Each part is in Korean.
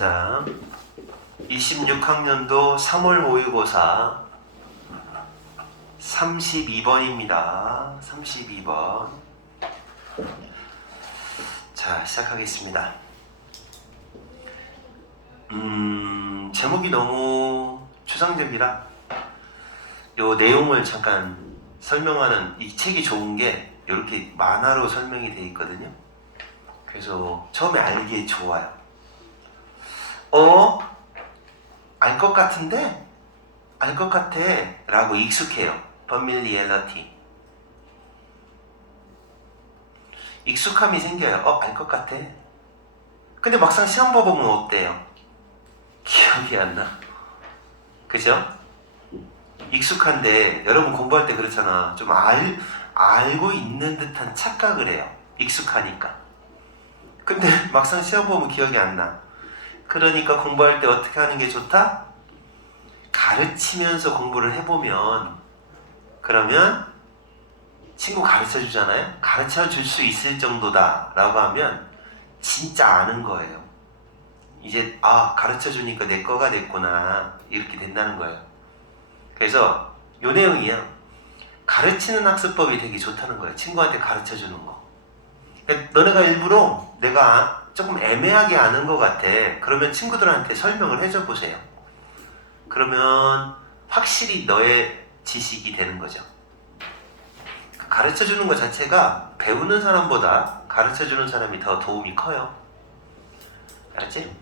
자, 26학년도 3월 모의고사 32번입니다. 32번. 자, 시작하겠습니다. 제목이 너무 추상적이라 요 내용을 잠깐 설명하는, 이 책이 좋은 게 이렇게 만화로 설명이 되어 있거든요. 그래서 처음에 알기에 좋아요. 알 것 같은데? 알 것 같아 라고 익숙해요. familiarity. 익숙함이 생겨요. 알 것 같아. 근데 막상 시험 봐보면 어때요? 기억이 안 나. 그죠? 익숙한데 여러분 공부할 때 그렇잖아. 좀 알고 있는 듯한 착각을 해요. 익숙하니까. 근데 막상 시험 보면 기억이 안 나. 그러니까 공부할 때 어떻게 하는 게 좋다? 가르치면서 공부를 해보면, 그러면 친구 가르쳐 주잖아요? 가르쳐 줄 수 있을 정도다 라고 하면 진짜 아는 거예요. 이제 가르쳐 주니까 내 거가 됐구나, 이렇게 된다는 거예요. 그래서 요 내용이야. 가르치는 학습법이 되게 좋다는 거예요. 친구한테 가르쳐 주는 거. 그러니까 너네가 일부러 내가 조금 애매하게 아는 것 같아. 그러면 친구들한테 설명을 해줘 보세요. 그러면 확실히 너의 지식이 되는 거죠. 가르쳐 주는 것 자체가 배우는 사람보다 가르쳐 주는 사람이 더 도움이 커요. 알았지?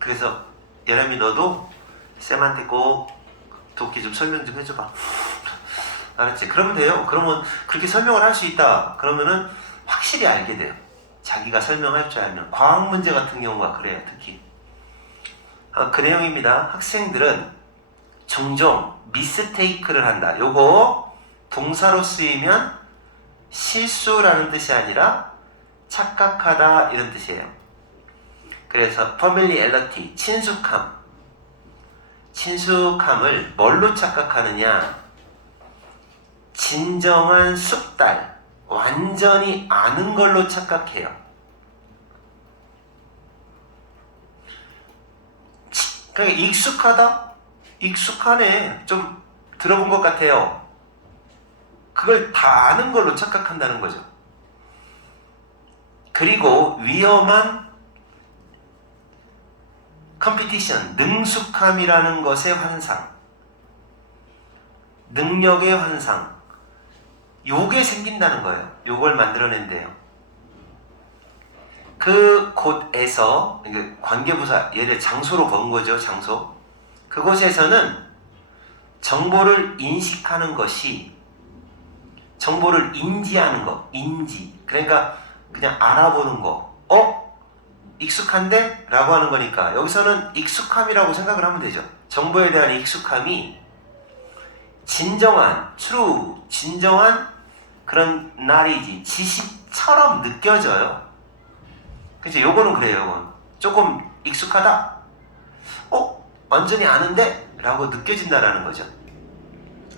그래서 예람이 너도 쌤한테 꼭 도끼 좀 설명 좀 해줘봐. 알았지? 그러면 돼요. 그러면 그렇게 설명을 할 수 있다. 그러면은 확실히 알게 돼요. 자기가 설명할 줄 알면. 과학 문제 같은 경우가 그래요. 특히. 그 내용입니다. 학생들은 종종 미스테이크를 한다. 요거 동사로 쓰이면 실수라는 뜻이 아니라 착각하다 이런 뜻이에요. 그래서 familiarity, 친숙함을 뭘로 착각하느냐? 진정한 숙달, 완전히 아는 걸로 착각해요. 그러니까 익숙하다? 익숙하네. 좀 들어본 것 같아요. 그걸 다 아는 걸로 착각한다는 거죠. 그리고 위험한 컴피티션, 능숙함이라는 것의 환상, 능력의 환상, 요게 생긴다는 거예요. 요걸 만들어낸대요. 그 곳에서, 관계부사, 얘를 장소로 건 거죠. 장소. 그곳에서는 정보를 인식하는 것이, 정보를 인지하는 거, 인지. 그러니까 그냥 알아보는 거. 익숙한데? 라고 하는 거니까 여기서는 익숙함이라고 생각을 하면 되죠. 정보에 대한 익숙함이 진정한, true, 진정한 그런 knowledge, 지식처럼 느껴져요. 그치? 요거는 그래요. 요건 조금 익숙하다? 완전히 아는데? 라고 느껴진다라는 거죠.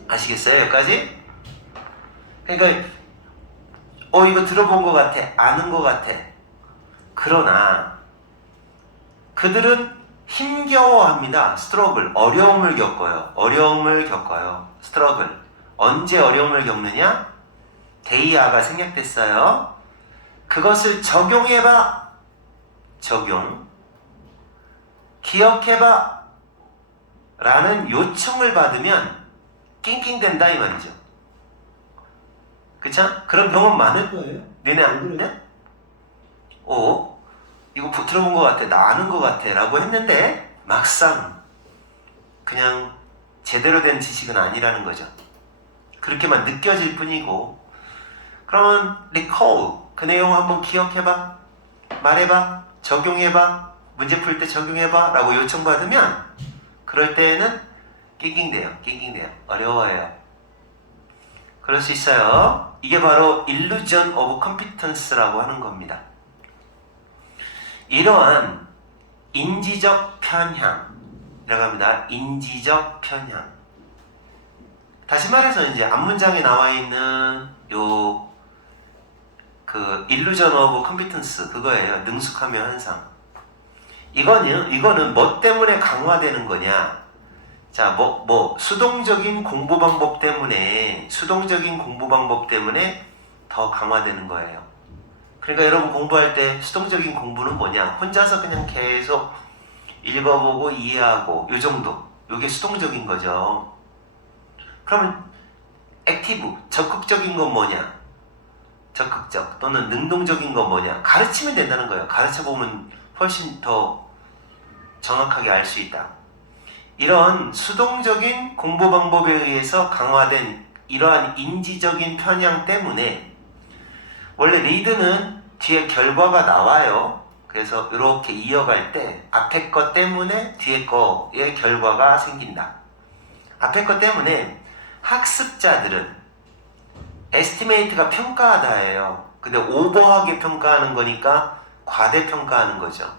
아시겠어요? 여기까지? 그러니까 이거 들어본 것 같아, 아는 것 같아. 그러나 그들은 힘겨워합니다. 스트러글, 어려움을 겪어요. 스트러글. 언제 어려움을 겪느냐? 데이아가 생략됐어요. 그것을 적용해봐. 적용. 기억해봐. 라는 요청을 받으면 낑낑댄다 이 말이죠. 그쵸? 그런 경험 많을 거예요. 너네 안 그러냐? 이거 들어본 것 같아, 나 아는 것 같아 라고 했는데 막상 그냥 제대로 된 지식은 아니라는 거죠. 그렇게만 느껴질 뿐이고. 그러면 recall, 그 내용 한번 기억해봐, 말해봐, 적용해봐, 문제 풀 때 적용해봐 라고 요청받으면 그럴 때에는 낑낑대요. 어려워요. 그럴 수 있어요. 이게 바로 illusion of competence라고 하는 겁니다. 이러한 인지적 편향이라고 합니다. 인지적 편향. 다시 말해서 이제 앞문장에 나와 있는 illusion of competence, 그거예요. 능숙함의 환상. 이거는 뭐 때문에 강화되는 거냐? 자, 수동적인 공부 방법 때문에 더 강화되는 거예요. 그러니까 여러분 공부할 때 수동적인 공부는 뭐냐? 혼자서 그냥 계속 읽어보고 이해하고 요 정도. 요게 수동적인 거죠. 그러면 액티브, 적극적인 건 뭐냐? 적극적 또는 능동적인 건 뭐냐? 가르치면 된다는 거예요. 가르쳐보면 훨씬 더 정확하게 알 수 있다. 이런 수동적인 공부 방법에 의해서 강화된 이러한 인지적인 편향 때문에 원래 리드는 뒤에 결과가 나와요. 그래서 이렇게 이어갈 때 앞에 것 때문에 뒤에 거의 결과가 생긴다. 앞에 것 때문에 학습자들은 에스티메이트가 평가하다예요. 근데 오버하게 평가하는 거니까 과대평가하는 거죠.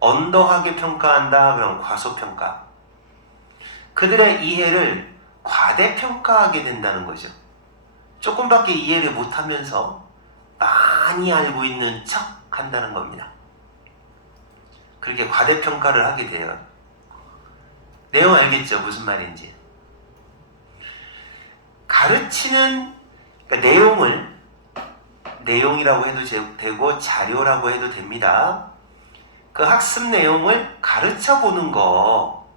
언더하게 평가한다 그럼 과소평가. 그들의 이해를 과대평가하게 된다는 거죠. 조금밖에 이해를 못하면서 많이 알고 있는 척 한다는 겁니다. 그렇게 과대평가를 하게 돼요. 내용 알겠죠? 무슨 말인지. 가르치는 그러니까 내용이라고 해도 되고 자료라고 해도 됩니다. 그 학습 내용을 가르쳐 보는 거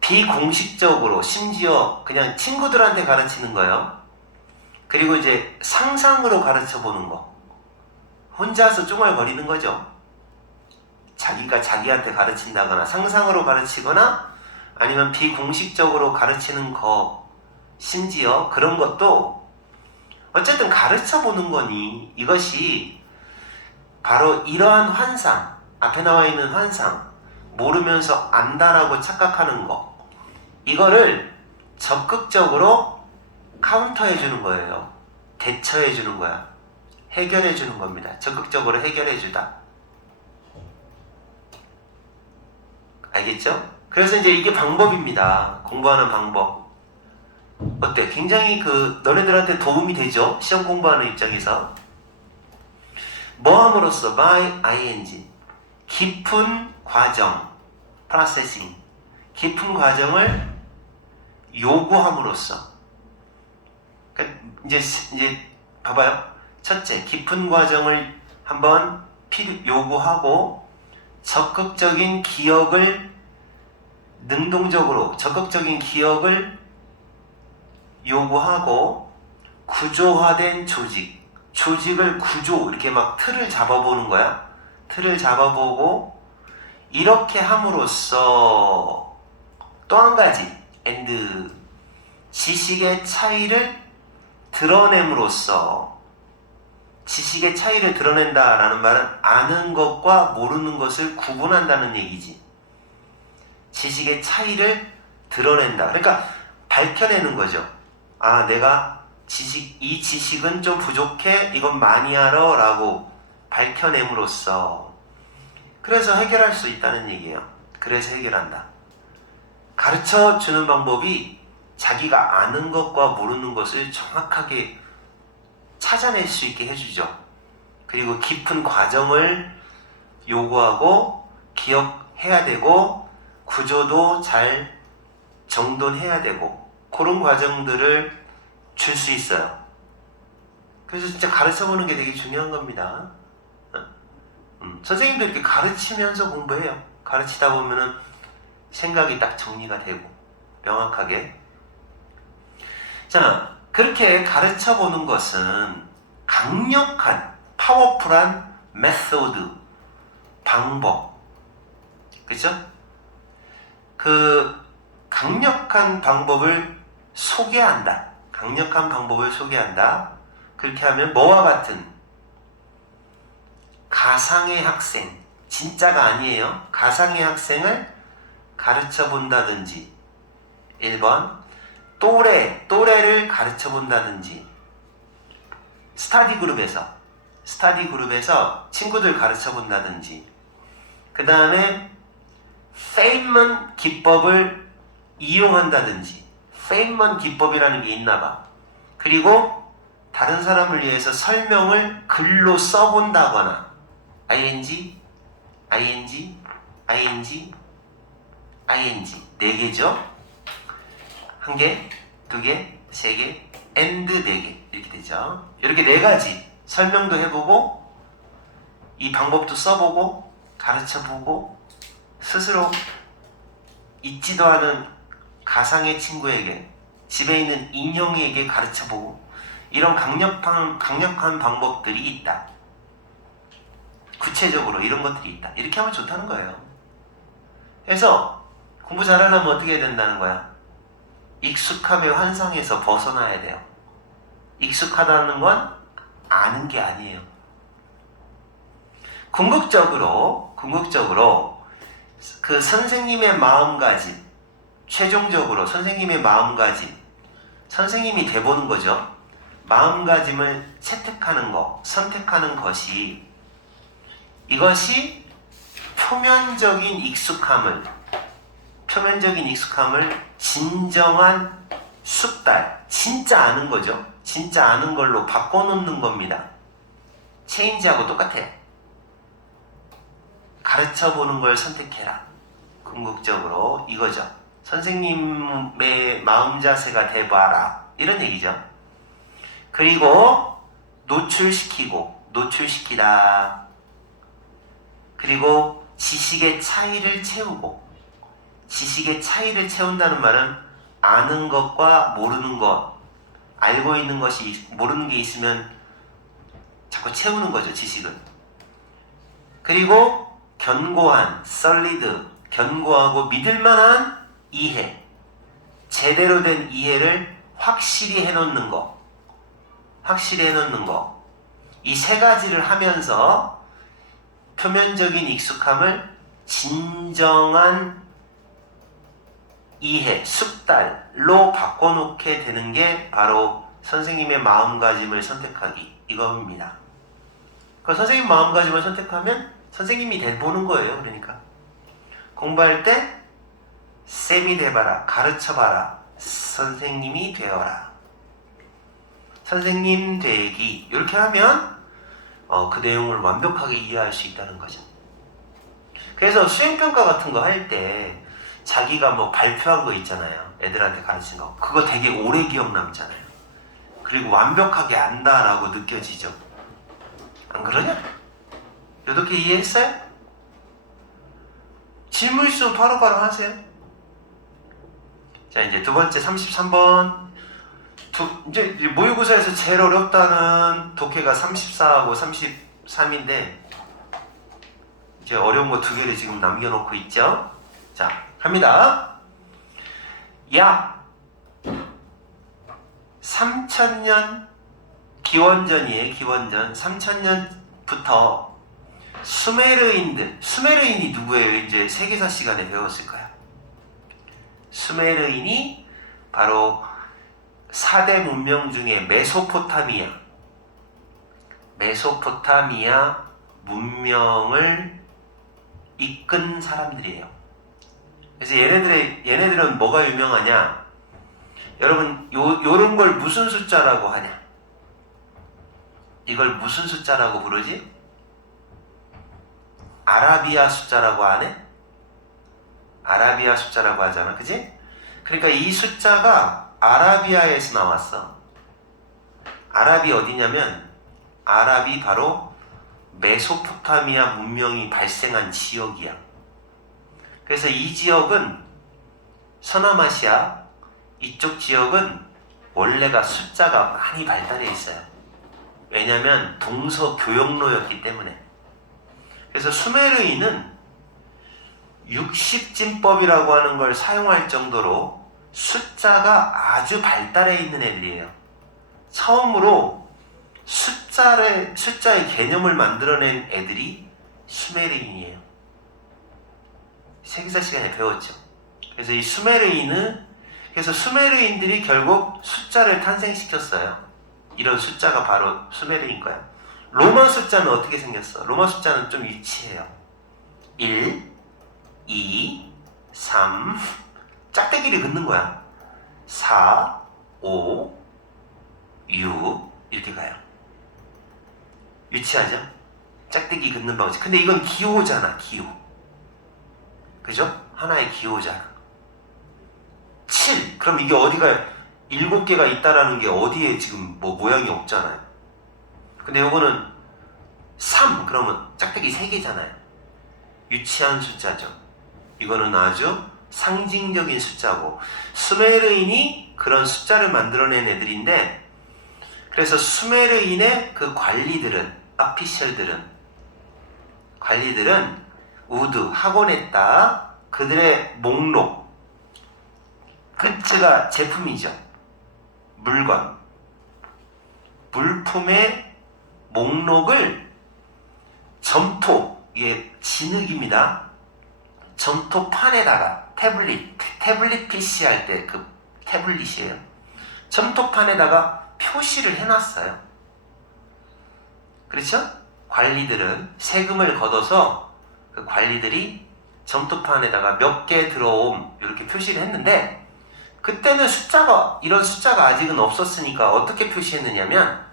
비공식적으로 심지어 그냥 친구들한테 가르치는 거예요. 그리고 이제 상상으로 가르쳐 보는 거. 혼자서 쫑알거리는 거죠. 자기가 자기한테 가르친다거나 상상으로 가르치거나 아니면 비공식적으로 가르치는 거 심지어 그런 것도 어쨌든 가르쳐 보는 거니 이것이 바로 이러한 환상 앞에 나와 있는 환상 모르면서 안다라고 착각하는 거 이거를 적극적으로 카운터해 주는 거예요. 대처해 주는 거야. 해결해 주는 겁니다. 적극적으로 해결해 주다. 알겠죠? 그래서 이제 이게 방법입니다. 공부하는 방법. 어때? 굉장히 너네들한테 도움이 되죠? 시험 공부하는 입장에서. 뭐 함으로써? by ing. 깊은 과정. processing. 깊은 과정을 요구함으로써. 그러니까 이제 봐봐요. 첫째, 깊은 과정을 한번 요구하고 적극적인 기억을 요구하고 구조화된 조직을 이렇게 막 틀을 잡아보는 거야. 틀을 잡아보고 이렇게 함으로써 또 한 가지 지식의 차이를 드러낸다라는 말은 아는 것과 모르는 것을 구분한다는 얘기지. 지식의 차이를 드러낸다. 그러니까 밝혀내는 거죠. 아, 내가 이 지식은 좀 부족해. 이건 많이 알아. 라고 밝혀냄으로써 그래서 해결할 수 있다는 얘기예요. 그래서 해결한다. 가르쳐 주는 방법이 자기가 아는 것과 모르는 것을 정확하게 찾아낼 수 있게 해주죠. 그리고 깊은 과정을 요구하고 기억해야 되고 구조도 잘 정돈해야 되고 그런 과정들을 줄 수 있어요. 그래서 진짜 가르쳐보는 게 되게 중요한 겁니다. 선생님도 이렇게 가르치면서 공부해요. 가르치다 보면은 생각이 딱 정리가 되고 명확하게. 자, 그렇게 가르쳐보는 것은 강력한 파워풀한 메소드 방법, 그죠? 그 강력한 방법을 소개한다. 그렇게 하면 뭐와 같은 가상의 학생, 진짜가 아니에요. 가상의 학생을 가르쳐 본다든지 1번 또래를 가르쳐 본다든지 스터디 그룹에서 친구들 가르쳐 본다든지 그 다음에 페인먼 기법을 이용한다든지 페인먼 기법이라는 게 있나봐. 그리고 다른 사람을 위해서 설명을 글로 써본다거나 ing ing, ing, ing. 4개죠? 1개, 2개, 3개, and 4개. 이렇게 되죠. 이렇게 4가지 설명도 해보고, 이 방법도 써보고, 가르쳐보고, 스스로 있지도 않은 가상의 친구에게, 집에 있는 인형에게 가르쳐보고, 이런 강력한 방법들이 있다. 구체적으로 이런 것들이 있다. 이렇게 하면 좋다는 거예요. 그래서 공부 잘하려면 어떻게 해야 된다는 거야? 익숙함의 환상에서 벗어나야 돼요. 익숙하다는 건 아는 게 아니에요. 궁극적으로 그 선생님의 마음가짐, 최종적으로 선생님의 마음가짐, 선생님이 돼보는 거죠. 마음가짐을 채택하는 것, 선택하는 것이, 이것이 표면적인 익숙함을 진정한 숙달, 진짜 아는 거죠. 진짜 아는 걸로 바꿔놓는 겁니다. 체인지하고 똑같아. 가르쳐보는 걸 선택해라. 궁극적으로 이거죠. 선생님의 마음 자세가 돼봐라. 이런 얘기죠. 그리고 노출시키다. 그리고 지식의 차이를 채우고, 지식의 차이를 채운다는 말은 아는 것과 모르는 것, 알고 있는 것이 모르는 게 있으면 자꾸 채우는 거죠, 지식을. 그리고 견고한, 견고하고 믿을만한 이해, 제대로 된 이해를 확실히 해놓는 거. 이 3가지를 하면서 표면적인 익숙함을 진정한 이해, 숙달로 바꿔놓게 되는 게 바로 선생님의 마음가짐을 선택하기, 이겁니다. 그 선생님 마음가짐을 선택하면 선생님이 돼보는 거예요. 그러니까 공부할 때 쌤이 돼봐라, 가르쳐봐라, 선생님이 되어라. 선생님 되기, 이렇게 하면 그 내용을 완벽하게 이해할 수 있다는 거죠. 그래서 수행평가 같은 거 할 때 자기가 뭐 발표한 거 있잖아요. 애들한테 가르친 거. 그거 되게 오래 기억 남잖아요. 그리고 완벽하게 안다라고 느껴지죠. 안 그러냐? 이렇게 이해했어요? 질문 있으면 바로바로 하세요. 자, 이제 두 번째 33번. 이제 모의고사에서 제일 어렵다는 독해가 34하고 33인데 이제 어려운 거 2개를 지금 남겨놓고 있죠. 자, 갑니다. 약 3000년 기원전이에요. 기원전 3000년부터 수메르인이 누구예요? 이제 세계사 시간에 배웠을 거야. 수메르인이 바로 4대 문명 중에 메소포타미아 문명을 이끈 사람들이에요. 그래서 얘네들은 뭐가 유명하냐? 여러분, 요런 걸 무슨 숫자라고 하냐? 이걸 무슨 숫자라고 부르지? 아라비아 숫자라고 하네? 아라비아 숫자라고 하잖아. 그지? 그러니까 이 숫자가 아라비아에서 나왔어. 아랍이 어디냐면, 아랍이 바로 메소포타미아 문명이 발생한 지역이야. 그래서 이 지역은 서남아시아, 이쪽 지역은 원래가 숫자가 많이 발달해 있어요. 왜냐면 동서 교역로였기 때문에. 그래서 수메르인은 60진법이라고 하는 걸 사용할 정도로 숫자가 아주 발달해 있는 애들이에요. 처음으로 숫자의 개념을 만들어낸 애들이 수메르인이에요. 세계사 시간에 배웠죠. 그래서 이 그래서 수메르인들이 결국 숫자를 탄생시켰어요. 이런 숫자가 바로 수메르인 거야. 로마 숫자는 어떻게 생겼어? 로마 숫자는 좀 유치해요. 1, 2, 3, 짝대기를 긋는 거야. 4, 5, 6 이렇게 가요. 유치하죠? 짝대기 긋는 방식. 근데 이건 기호잖아, 기호. 그죠? 하나의 기호잖아. 7. 그럼 이게 어디가 7개가 있다라는 게 어디에 지금 뭐 모양이 없잖아요. 근데 요거는 3. 그러면 짝대기 3개잖아요. 유치한 숫자죠. 이거는 아주 상징적인 숫자고, 수메르인이 그런 숫자를 만들어낸 애들인데, 그래서 수메르인의 그 관리들은 우드, 하고네타, 그들의 목록, 그츠가 제품이죠. 물건, 물품의 목록을 점토, 이게 진흙입니다. 점토판에다가 태블릿 PC 할 때 그 태블릿이에요. 점토판에다가 표시를 해놨어요. 그렇죠? 관리들은 세금을 걷어서 그 관리들이 점토판에다가 몇 개 들어옴 이렇게 표시를 했는데, 그때는 이런 숫자가 아직은 없었으니까 어떻게 표시했느냐면,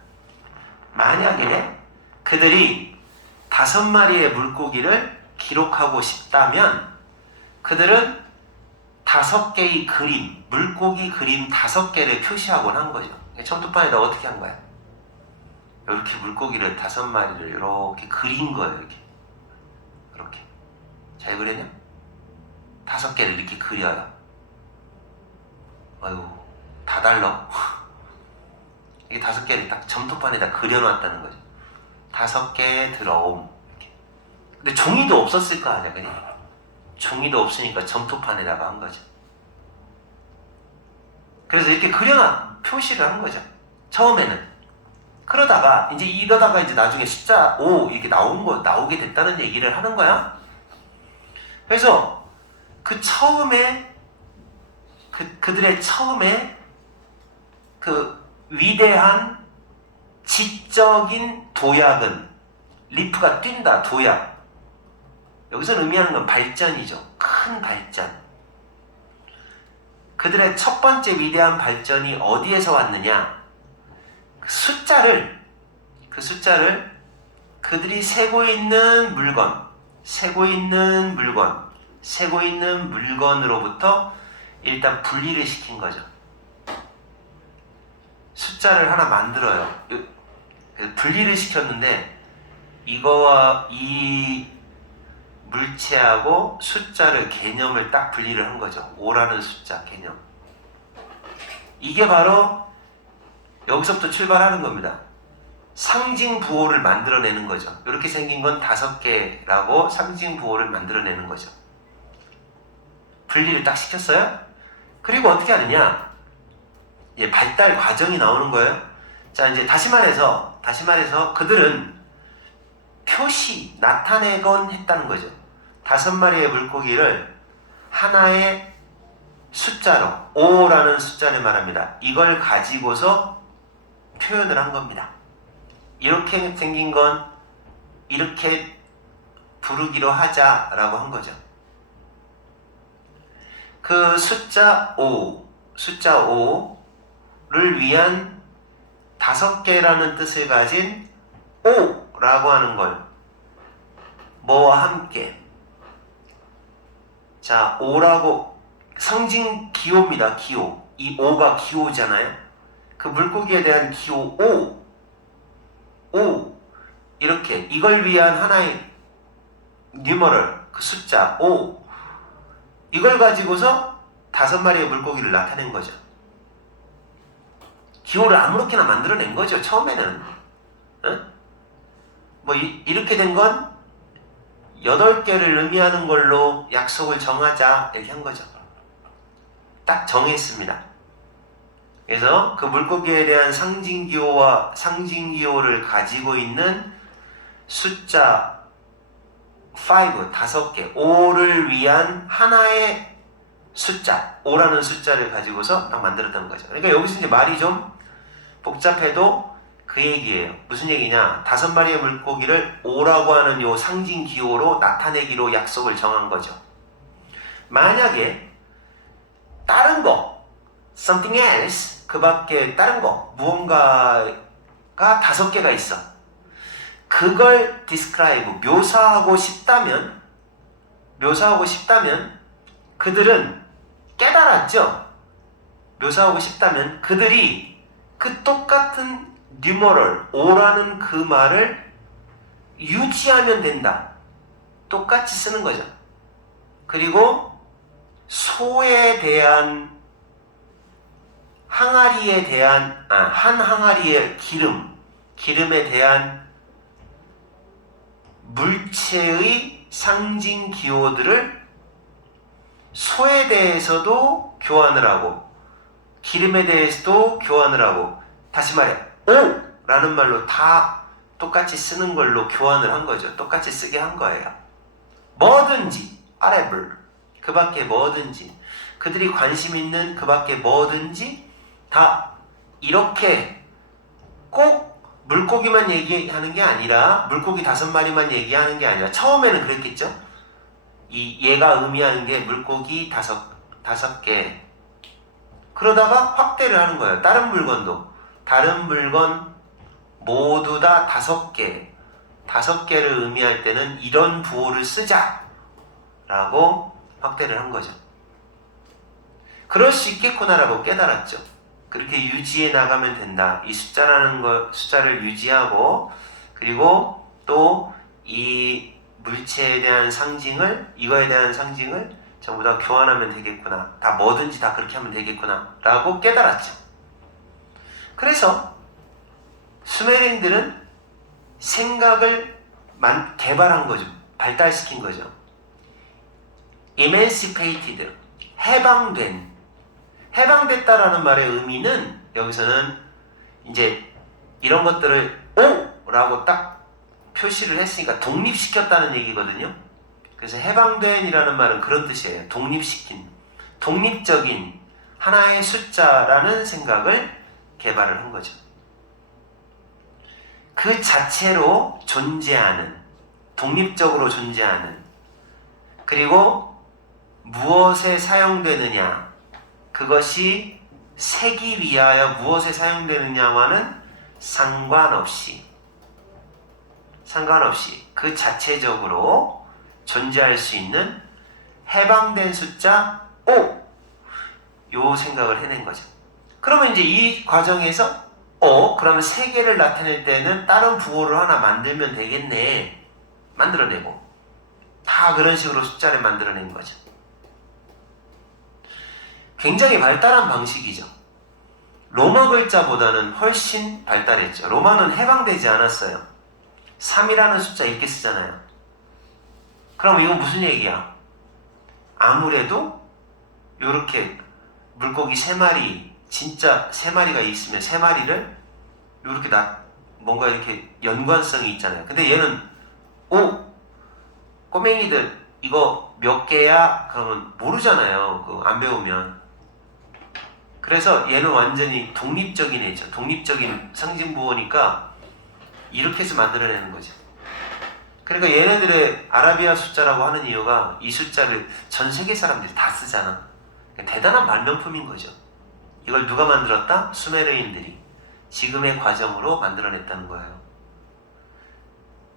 만약에 그들이 5마리의 물고기를 기록하고 싶다면 그들은 5개의 그림, 물고기 그림 5개를 표시하곤 한 거죠. 점토판에다 어떻게 한 거야? 이렇게 물고기를 5마리를 이렇게 그린 거예요. 이렇게 잘 그렸냐? 5개를 이렇게 그려요. 아유, 다 달라. 이게 5개를 딱 점토판에다 그려놨다는 거죠. 5개 들어옴. 근데 종이도 없었을 거 아니야, 그냥. 종이도 없으니까 점토판에다가 한 거죠. 그래서 이렇게 표시를 한 거죠. 처음에는. 이러다가 이제 나중에 숫자 5 이렇게 나오게 됐다는 얘기를 하는 거야. 그래서 그들의 처음에 그 위대한 지적인 도약은, 리프가 뛴다, 도약. 여기서 의미하는 건 발전이죠. 큰 발전. 그들의 첫 번째 위대한 발전이 어디에서 왔느냐? 그 숫자를 그들이 세고 있는 물건으로부터 일단 분리를 시킨 거죠. 숫자를 하나 만들어요. 분리를 시켰는데, 이거와 이 물체하고 숫자를, 개념을 딱 분리를 한 거죠. 5라는 숫자 개념. 이게 바로 여기서부터 출발하는 겁니다. 상징 부호를 만들어내는 거죠. 이렇게 생긴 건 5개라고 상징 부호를 만들어내는 거죠. 분리를 딱 시켰어요. 그리고 어떻게 하느냐? 발달 과정이 나오는 거예요. 자, 이제 다시 말해서 그들은 나타내곤 했다는 거죠. 5마리의 물고기를 하나의 숫자로, 5라는 숫자를 말합니다. 이걸 가지고서 표현을 한 겁니다. 이렇게 생긴 건 이렇게 부르기로 하자라고 한 거죠. 그 숫자 5를 위한 5개라는 뜻을 가진 5라고 하는 걸 뭐와 함께, 자, 5라고 상징 기호입니다. 기호. 이 5가 기호잖아요. 그 물고기에 대한 기호 5 이렇게, 이걸 위한 하나의 뉴머럴, 그 숫자 5, 이걸 가지고서 5마리의 물고기를 나타낸 거죠. 기호를 아무렇게나 만들어낸 거죠. 처음에는. 이렇게 된 건 8개를 의미하는 걸로 약속을 정하자, 이렇게 한 거죠. 딱 정했습니다. 그래서 그 물고기에 대한 상징기호를 가지고 있는 숫자 5개, 5를 위한 하나의 숫자, 5라는 숫자를 가지고서 딱 만들었던 거죠. 그러니까 여기서 이제 말이 좀 복잡해도 그 얘기예요. 무슨 얘기냐? 5마리의 물고기를 5라고 하는 요 상징 기호로 나타내기로 약속을 정한 거죠. 만약에 다른 거, something else, 그 밖에 다른 거, 무언가가 5개가 있어. 그걸 describe, 묘사하고 싶다면 그들은 깨달았죠. 묘사하고 싶다면 그들이 그 똑같은 numeral, O라는 그 말을 유지하면 된다. 똑같이 쓰는 거죠. 그리고 소에 대한 항아리에 대한 한 항아리의 기름에 대한 물체의 상징 기호들을 소에 대해서도 교환을 하고 기름에 대해서도 교환을 하고, 다시 말해 O라는 말로 다 똑같이 쓰는 걸로 교환을 한 거죠. 똑같이 쓰게 한 거예요. 뭐든지 whatever, 그 밖에 뭐든지, 그들이 관심 있는 그 밖에 뭐든지 다 이렇게 꼭 물고기만 얘기하는 게 아니라, 물고기 5마리만 얘기하는 게 아니라, 처음에는 그랬겠죠. 얘가 의미하는 게 물고기 5개. 그러다가 확대를 하는 거예요. 다른 물건 모두 다 5개. 5개를 의미할 때는 이런 부호를 쓰자 라고 확대를 한 거죠. 그럴 수 있겠구나라고 깨달았죠. 그렇게 유지해 나가면 된다. 이 숫자를 유지하고, 그리고 또 이 물체에 대한 상징을, 이거에 대한 상징을 전부 다 교환하면 되겠구나. 다 뭐든지 다 그렇게 하면 되겠구나 라고 깨달았죠. 그래서 수메르인들은 생각을 개발한 거죠. 발달시킨 거죠. emancipated, 해방됐다라는 말의 의미는, 여기서는 이제 이런 것들을 O라고 딱 표시를 했으니까 독립시켰다는 얘기거든요. 그래서 해방된이라는 말은 그런 뜻이에요. 독립시킨, 독립적인 하나의 숫자라는 생각을 개발을 한 거죠. 그 자체로 존재하는, 독립적으로 존재하는, 그리고 무엇에 사용되느냐, 그것이 세기 위하여 무엇에 사용되느냐와는 상관없이 그 자체적으로 존재할 수 있는 해방된 숫자 5, 요 생각을 해낸 거죠. 그러면 이제 이 과정에서 그러면 세계를 나타낼 때는 다른 부호를 하나 만들면 되겠네. 만들어내고 다 그런 식으로 숫자를 만들어낸 거죠. 굉장히 발달한 방식이죠. 로마 글자보다는 훨씬 발달했죠. 로마는 해방되지 않았어요. 3이라는 숫자 이렇게 쓰잖아요. 그럼 이건 무슨 얘기야? 아무래도 이렇게 물고기 3마리, 진짜 3마리가 있으면 3마리를 이렇게 뭔가 이렇게 연관성이 있잖아요. 근데 얘는 꼬맹이들 이거 몇 개야? 그러면 모르잖아요. 안 배우면. 그래서 얘는 완전히 독립적인 애죠. 독립적인 상징부호니까 이렇게 해서 만들어내는 거죠. 그러니까 얘네들의 아라비아 숫자라고 하는 이유가 이 숫자를 전 세계 사람들이 다 쓰잖아. 대단한 발명품인 거죠. 이걸 누가 만들었다? 수메르인들이 지금의 과정으로 만들어냈다는 거예요.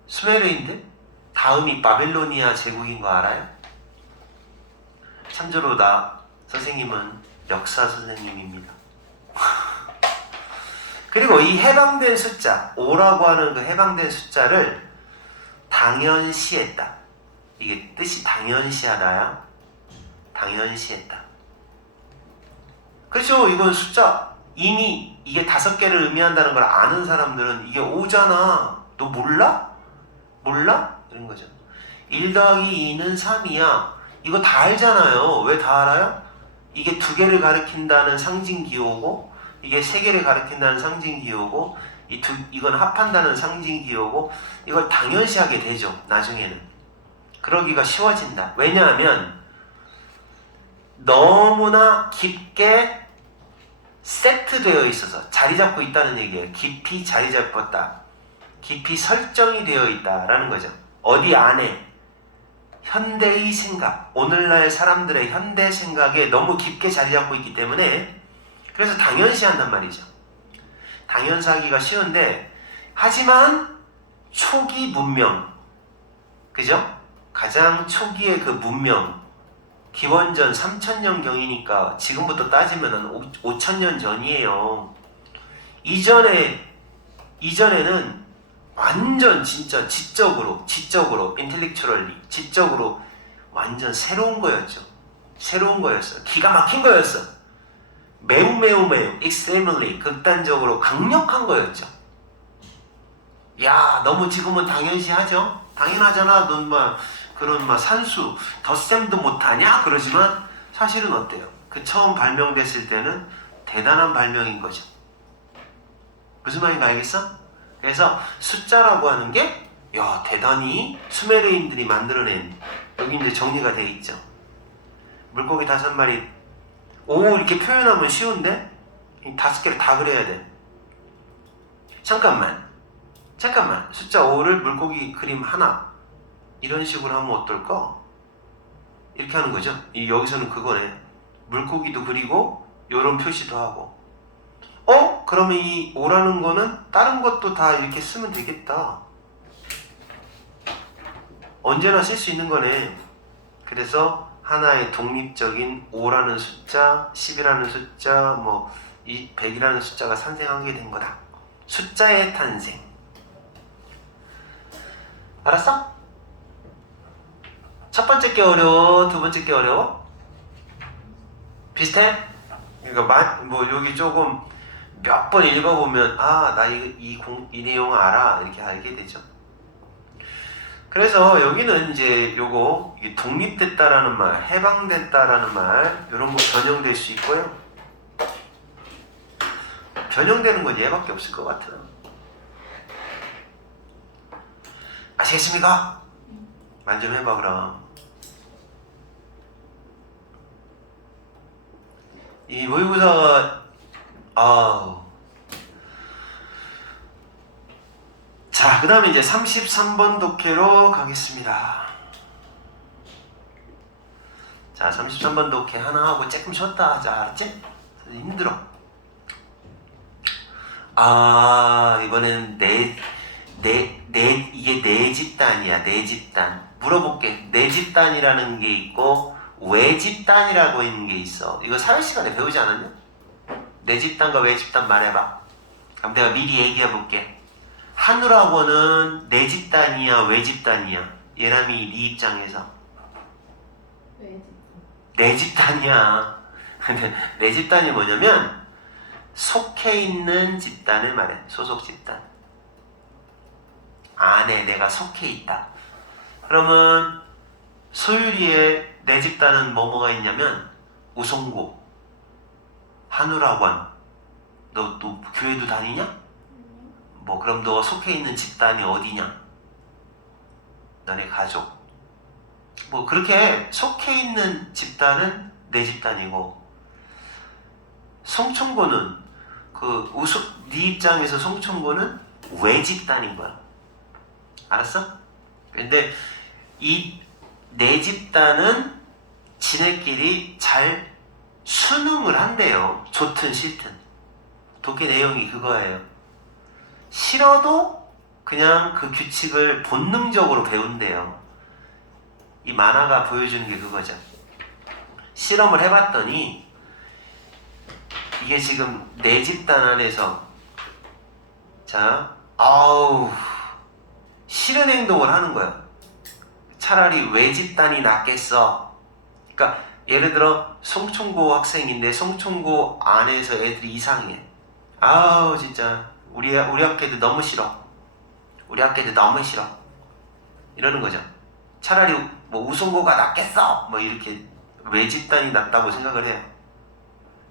수메르인들? 다음이 바빌로니아 제국인 거 알아요? 참조로 선생님은 역사 선생님입니다. 그리고 이 해방된 숫자, 5라고 하는 그 해방된 숫자를 당연시했다. 이게 뜻이 당연시하다야. 당연시했다. 그렇죠. 이건 숫자, 이미 이게 5개를 의미한다는 걸 아는 사람들은 이게 5잖아. 너 몰라? 이런 거죠. 1 더하기 2는 3이야. 이거 다 알잖아요. 왜 다 알아요? 이게 2개를 가리킨다는 상징 기호고, 이게 3개를 가리킨다는 상징 기호고, 이건 합한다는 상징 기호고, 이걸 당연시하게 되죠. 나중에는. 그러기가 쉬워진다. 왜냐하면 너무나 깊게 세트되어 있어서 자리 잡고 있다는 얘기예요. 깊이 자리 잡았다. 깊이 설정이 되어 있다라는 거죠. 어디 안에 현대의 생각, 오늘날 사람들의 현대 생각에 너무 깊게 자리 잡고 있기 때문에, 그래서 당연시한단 말이죠. 당연시하기가 쉬운데, 하지만 초기 문명, 그죠? 가장 초기의 그 문명, 기원전 3000년경이니까 지금부터 따지면 한 5000년 전이에요. 이전에는 완전 진짜 지적으로, intellectually, 지적으로 완전 새로운 거였죠. 새로운 거였어. 기가 막힌 거였어. 매우 extremely, 극단적으로 강력한 거였죠. 야, 너무 지금은 당연시하죠? 당연하잖아. 넌 막 그런 막 산수, 덧셈도 못하냐? 그러지만 사실은 어때요? 그 처음 발명됐을 때는 대단한 발명인 거죠. 무슨 말인지 알겠어? 그래서 숫자라고 하는 게 야, 대단히 수메르인들이 만들어낸, 여기 이제 정리가 되어 있죠. 물고기 5마리 5 이렇게 표현하면 쉬운데 5개를 다 그려야 돼. 잠깐만 숫자 5를 물고기 그림 하나 이런 식으로 하면 어떨까? 이렇게 하는 거죠. 여기서는 그거네. 물고기도 그리고 요런 표시도 하고. 그러면 이 5라는 거는 다른 것도 다 이렇게 쓰면 되겠다. 언제나 쓸 수 있는 거네. 그래서 하나의 독립적인 5라는 숫자, 10이라는 숫자, 뭐 100이라는 숫자가 탄생하게 된 거다. 숫자의 탄생. 알았어? 첫 번째 게 어려워? 두 번째 게 어려워? 비슷해? 그러니까 뭐 여기 조금 몇 번 읽어보면 나 이 내용 알아 이렇게 알게 되죠. 그래서 여기는 이제 요거 독립됐다라는 말, 해방됐다라는 말 이런 거 변형될 수 있고요. 변형되는 건 얘밖에 없을 것 같아. 아시겠습니까? 말 좀 해봐 그럼. 이 모의고사가 자, 그 다음에 이제 33번 독해로 가겠습니다. 자, 33번 독해 하나 하고 조금 쉬었다 하자. 알았지? 힘들어. 이번엔 이게 내 집단이야. 내 집단. 물어볼게. 내 집단이라는 게 있고 외 집단이라고 있는 게 있어. 이거 사회시간에 배우지 않았냐? 내 집단과 외 집단 말해봐. 그럼 내가 미리 얘기해볼게. 한우라고는 내 집단이야, 외 집단이야? 예람이 네 입장에서 내 집단이야. 근데 내 집단이 뭐냐면 속해 있는 집단을 말해. 소속 집단. 안에 내가 속해 있다. 그러면 소율이의 내 집단은 뭐가 있냐면 우송고, 한우라관. 너 또 교회도 다니냐? 뭐 그럼 너가 속해 있는 집단이 어디냐? 너네 가족. 뭐 그렇게 속해 있는 집단은 내 집단이고, 송충고는 네 입장에서 송충고는 외 집단인 거야. 알았어? 근데 이 내 집단은 지네끼리 잘 순응을 한대요. 좋든 싫든. 독해 내용이 그거예요. 싫어도 그냥 그 규칙을 본능적으로 배운대요. 이 만화가 보여주는 게 그거죠. 실험을 해봤더니 이게 지금 내 집단 안에서 싫은 행동을 하는 거야. 차라리 외 집단이 낫겠어. 그러니까 예를 들어 송충고 학생인데 송충고 안에서 애들이 이상해. 진짜 우리 학교도 너무 싫어. 우리 학교도 너무 싫어. 이러는 거죠. 차라리 뭐 우송고가 낫겠어. 뭐 이렇게 외 집단이 낫다고 생각을 해요.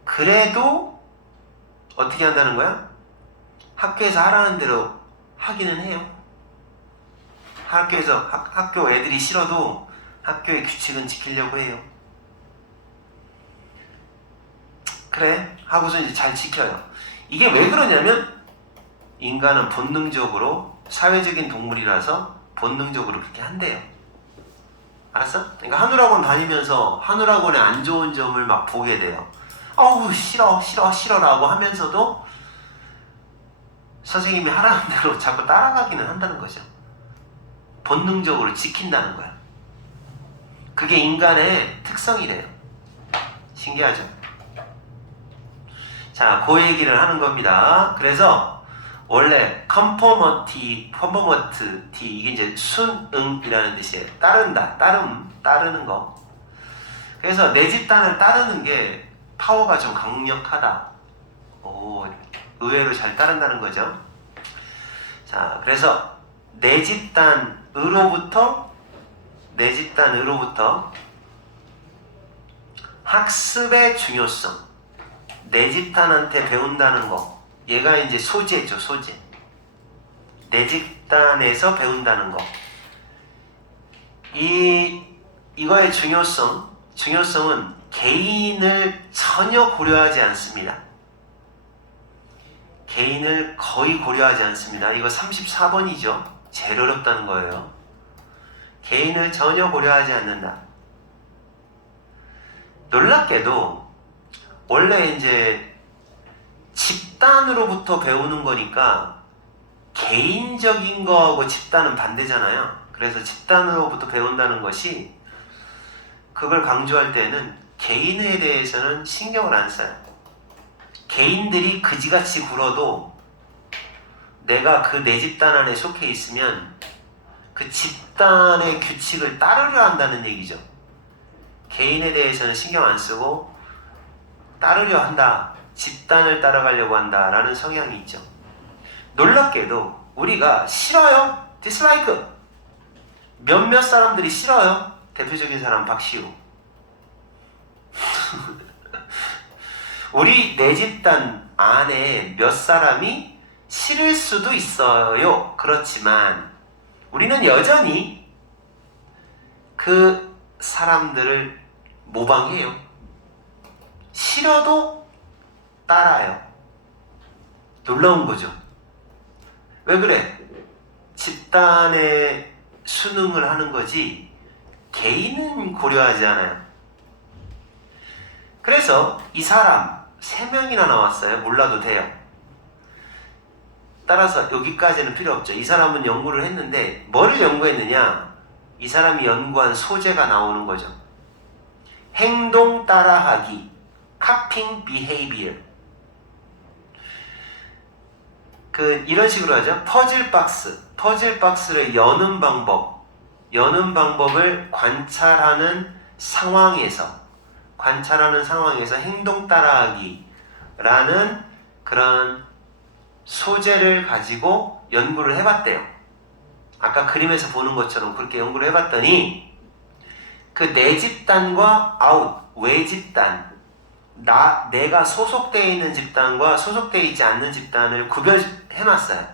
그래도 어떻게 한다는 거야? 학교에서 하라는 대로 하기는 해요. 학교 애들이 싫어도 학교의 규칙은 지키려고 해요. 그래 하고서 이제 잘 지켜요. 이게 왜 그러냐면 인간은 본능적으로 사회적인 동물이라서 본능적으로 그렇게 한대요. 알았어? 그러니까 한우학원 다니면서 한우학원의 안 좋은 점을 막 보게 돼요. 싫어라고 하면서도 선생님이 하라는 대로 자꾸 따라가기는 한다는 거죠. 본능적으로 지킨다는 거야. 그게 인간의 특성이래요. 신기하죠? 자, 그 얘기를 하는 겁니다. 그래서 원래 컨포먼티 이게 이제 순응이라는 뜻이에요. 따른다, 따르는 거. 그래서 내 집단을 따르는 게 파워가 좀 강력하다. 오, 의외로 잘 따른다는 거죠. 자, 그래서 내 집단으로부터 학습의 중요성, 내 집단한테 배운다는 거, 얘가 이제 소재죠, 소재. 내 집단에서 배운다는 거. 이거의 중요성은 개인을 전혀 고려하지 않습니다. 개인을 거의 고려하지 않습니다. 이거 34번이죠. 제일 어렵다는 거예요. 개인을 전혀 고려하지 않는다. 놀랍게도 원래 이제 집단으로부터 배우는 거니까 개인적인 거하고 집단은 반대잖아요. 그래서 집단으로부터 배운다는 것이 그걸 강조할 때는 개인에 대해서는 신경을 안 써요. 개인들이 그지같이 굴어도 내가 그 내 집단 안에 속해 있으면 그 집단의 규칙을 따르려 한다는 얘기죠. 개인에 대해서는 신경 안 쓰고 따르려 한다. 집단을 따라가려고 한다라는 성향이 있죠. 놀랍게도 우리가 싫어요. 디스라이크. 몇몇 사람들이 싫어요. 대표적인 사람 박시우. 우리 내 집단 안에 몇 사람이 싫을 수도 있어요. 그렇지만 우리는 여전히 그 사람들을 모방해요. 싫어도 따라요. 놀라운 거죠. 왜 그래? 집단에 순응을 하는 거지 개인은 고려하지 않아요. 그래서 이 사람 3명이나 나왔어요. 몰라도 돼요. 따라서 여기까지는 필요 없죠. 이 사람은 연구를 했는데 뭐를 연구했느냐? 이 사람이 연구한 소재가 나오는 거죠. 행동 따라하기, copying behavior. 이런 식으로 하죠. 퍼즐 박스를 여는 방법을 관찰하는 상황에서 행동 따라하기라는 그런 소재를 가지고 연구를 해봤대요. 아까 그림에서 보는 것처럼 그렇게 연구를 해봤더니 그 내 집단과 외 집단, 내가 소속되어 있는 집단과 소속되어 있지 않는 집단을 구별해놨어요.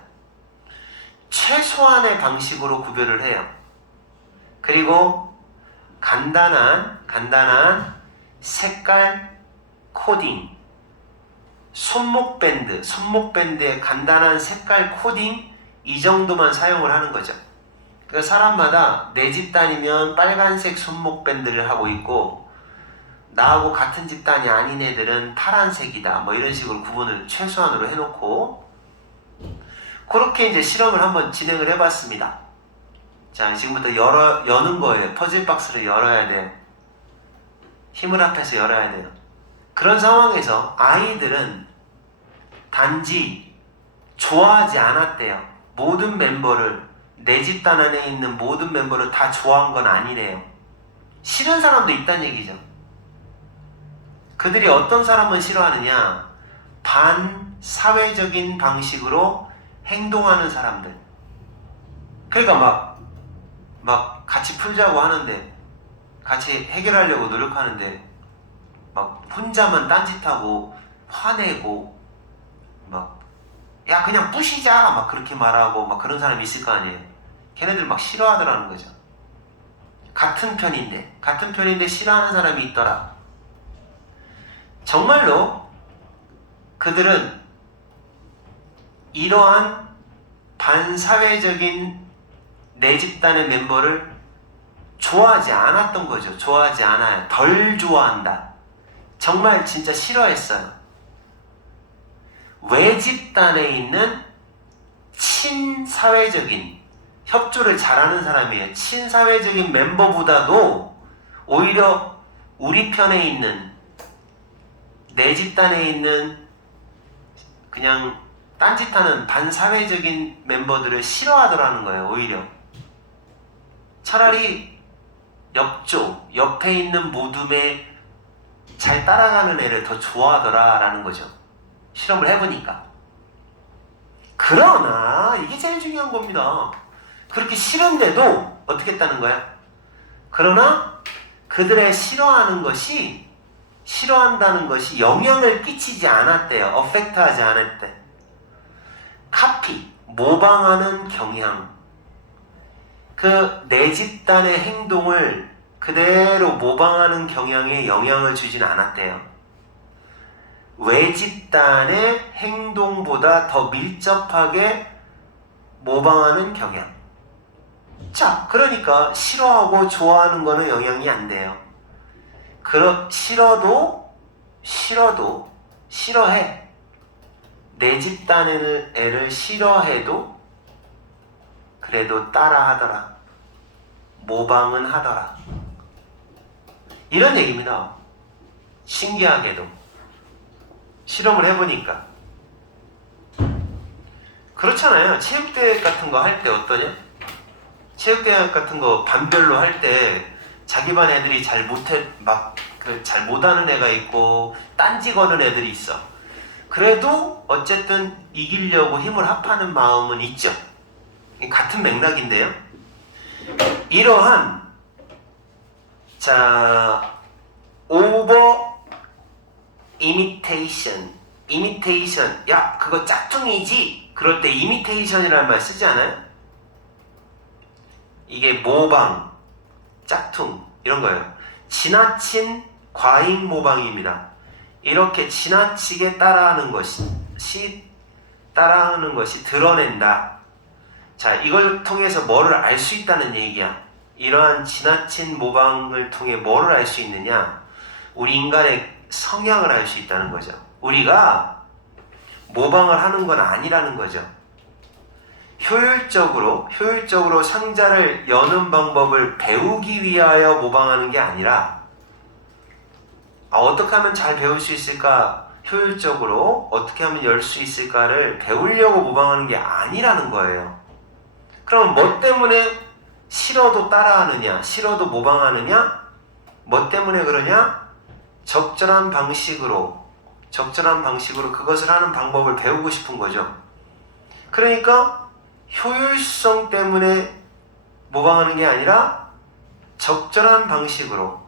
최소한의 방식으로 구별을 해요. 그리고 간단한 색깔 코딩, 손목밴드의 간단한 색깔 코딩 이 정도만 사용을 하는 거죠. 그러니까 사람마다 내 집단이면 빨간색 손목밴드를 하고 있고 나하고 같은 집단이 아닌 애들은 파란색이다 뭐 이런 식으로 구분을 최소한으로 해놓고 그렇게 이제 실험을 한번 진행을 해봤습니다. 자, 지금부터 여는 거예요. 퍼즐 박스를 열어야 돼. 힘을 합해서 열어야 돼요. 그런 상황에서 아이들은 단지 좋아하지 않았대요. 모든 멤버를, 내 집단 안에 있는 모든 멤버를 다 좋아한 건 아니래요. 싫은 사람도 있다는 얘기죠. 그들이 어떤 사람은 싫어하느냐? 반사회적인 방식으로 행동하는 사람들. 그러니까 막 같이 풀자고 하는데, 같이 해결하려고 노력하는데, 막 혼자만 딴짓하고 화내고 야 그냥 부시자 막 그렇게 말하고 막 그런 사람이 있을 거 아니에요. 걔네들 막 싫어하더라는 거죠. 같은 편인데 싫어하는 사람이 있더라. 정말로 그들은 이러한 반사회적인 내 집단의 멤버를 좋아하지 않았던 거죠. 좋아하지 않아요. 덜 좋아한다. 정말 진짜 싫어했어요. 외 집단에 있는 친사회적인 협조를 잘하는 사람이에요. 친사회적인 멤버보다도 오히려 우리 편에 있는, 내 집단에 있는 그냥 딴짓하는 반사회적인 멤버들을 싫어하더라는 거예요. 오히려 차라리 옆에 있는 모둠에 잘 따라가는 애를 더 좋아하더라라는 거죠. 실험을 해보니까. 그러나 이게 제일 중요한 겁니다. 그렇게 싫은데도 어떻게 했다는 거야? 그러나 그들의 싫어한다는 것이 영향을 끼치지 않았대요. 어펙트하지 않았대. 카피, 모방하는 경향. 그 내 집단의 행동을 그대로 모방하는 경향에 영향을 주진 않았대요. 외 집단의 행동보다 더 밀접하게 모방하는 경향. 자, 그러니까 싫어하고 좋아하는 거는 영향이 안 돼요. 싫어해. 내 집단의 애를 싫어해도 그래도 따라하더라. 모방은 하더라. 이런 얘기입니다. 신기하게도. 실험을 해보니까. 그렇잖아요. 체육대회 같은 거 할 때 어떠냐? 체육대회 같은 거 반별로 할 때 자기 반 애들이 잘 못하는 애가 있고 딴지 거는 애들이 있어. 그래도 어쨌든 이기려고 힘을 합하는 마음은 있죠. 같은 맥락인데요. 이러한 오버 이미테이션, 야 그거 짝퉁이지? 그럴 때 이미테이션이라는 말 쓰지 않아요? 이게 모방, 짝퉁 이런 거예요. 지나친 과잉 모방입니다. 이렇게 지나치게 따라하는 것이 드러낸다. 자, 이걸 통해서 뭐를 알 수 있다는 얘기야. 이러한 지나친 모방을 통해 뭐를 알 수 있느냐? 우리 인간의 성향을 알 수 있다는 거죠. 우리가 모방을 하는 건 아니라는 거죠. 효율적으로 상자를 여는 방법을 배우기 위하여 모방하는 게 아니라 어떻게 하면 잘 배울 수 있을까? 효율적으로 어떻게 하면 열 수 있을까를 배우려고 모방하는 게 아니라는 거예요. 그럼 뭐 때문에 싫어도 따라하느냐? 싫어도 모방하느냐? 뭐 때문에 그러냐? 적절한 방식으로 그것을 하는 방법을 배우고 싶은 거죠. 그러니까 효율성 때문에 모방하는 게 아니라 적절한 방식으로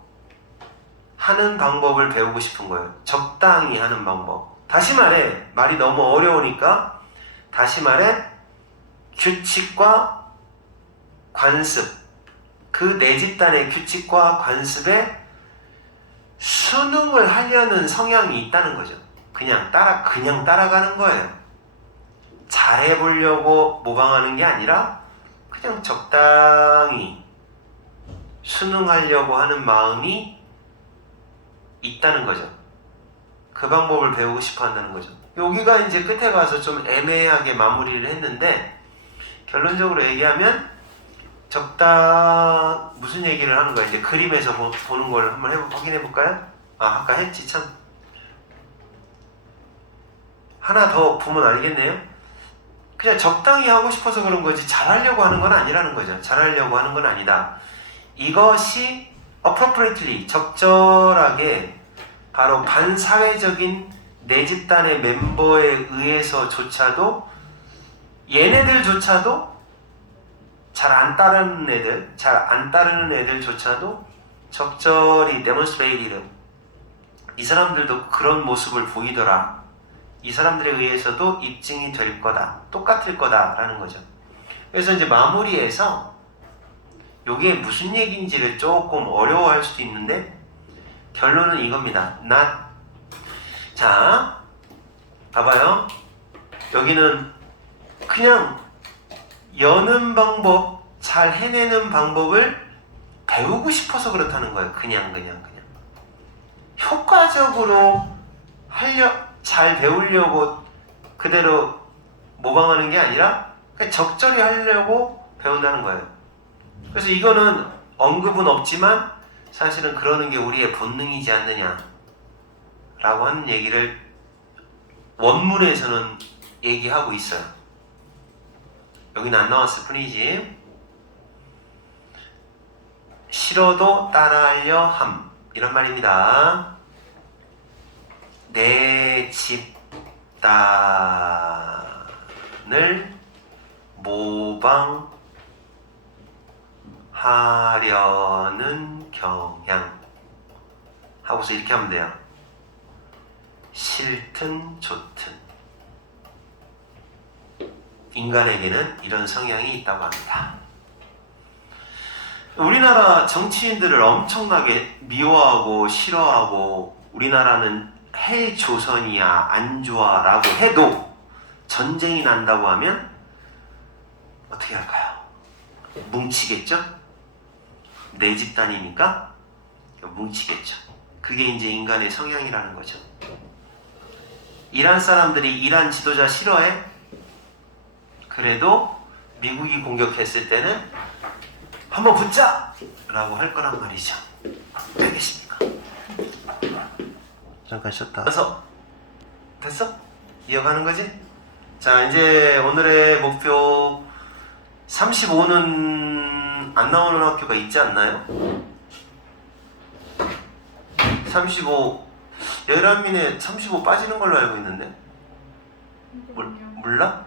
하는 방법을 배우고 싶은 거예요. 적당히 하는 방법. 다시 말해, 말이 너무 어려우니까 다시 말해, 규칙과 관습, 그 내 집단의 규칙과 관습에 순응을 하려는 성향이 있다는 거죠. 그냥 따라가는 거예요. 잘해보려고 모방하는 게 아니라 그냥 적당히 순응하려고 하는 마음이 있다는 거죠. 그 방법을 배우고 싶어 한다는 거죠. 여기가 이제 끝에 가서 좀 애매하게 마무리를 했는데, 결론적으로 얘기하면 무슨 얘기를 하는 거야? 이제 그림에서 보는 걸 한번 확인해 볼까요? 아까 했지 참. 하나 더 보면 알겠네요. 그냥 적당히 하고 싶어서 그런 거지 잘하려고 하는 건 아니라는 거죠. 잘하려고 하는 건 아니다. 이것이 appropriately, 적절하게 바로 반사회적인 내 집단의 멤버에 의해서조차도, 얘네들조차도 잘 안 따르는 애들조차도 적절히 demonstrated, 이 사람들도 그런 모습을 보이더라. 이 사람들에 의해서도 입증이 될 거다. 똑같을 거다라는 거죠. 그래서 이제 마무리해서 이게 무슨 얘기인지를 조금 어려워할 수도 있는데 결론은 이겁니다. 자, 봐봐요. 여기는 그냥 여는 방법, 잘 해내는 방법을 배우고 싶어서 그렇다는 거예요. 그냥. 효과적으로 잘 배우려고 그대로 모방하는 게 아니라 그냥 적절히 하려고 배운다는 거예요. 그래서 이거는 언급은 없지만 사실은 그러는 게 우리의 본능이지 않느냐 라고 하는 얘기를 원문에서는 얘기하고 있어요. 여기는 안 나왔을 뿐이지. 싫어도 따라하려 함, 이런 말입니다. 내 집단을 모방하려는 경향 하고서 이렇게 하면 돼요. 싫든 좋든 인간에게는 이런 성향이 있다고 합니다. 우리나라 정치인들을 엄청나게 미워하고 싫어하고 우리나라는 해조선이야 안 좋아 라고 해도 전쟁이 난다고 하면 어떻게 할까요? 뭉치겠죠? 내 집단이니까 뭉치겠죠. 그게 이제 인간의 성향이라는 거죠. 이란 사람들이 이란 지도자 싫어해? 그래도 미국이 공격했을 때는 한번 붙자! 라고 할 거란 말이죠. 알겠습니까? 잠깐 쉬었다. 됐어? 이어가는 거지? 자, 이제 오늘의 목표 35는 안 나오는 학교가 있지 않나요? 35 열한민에 35 빠지는 걸로 알고 있는데 몰라?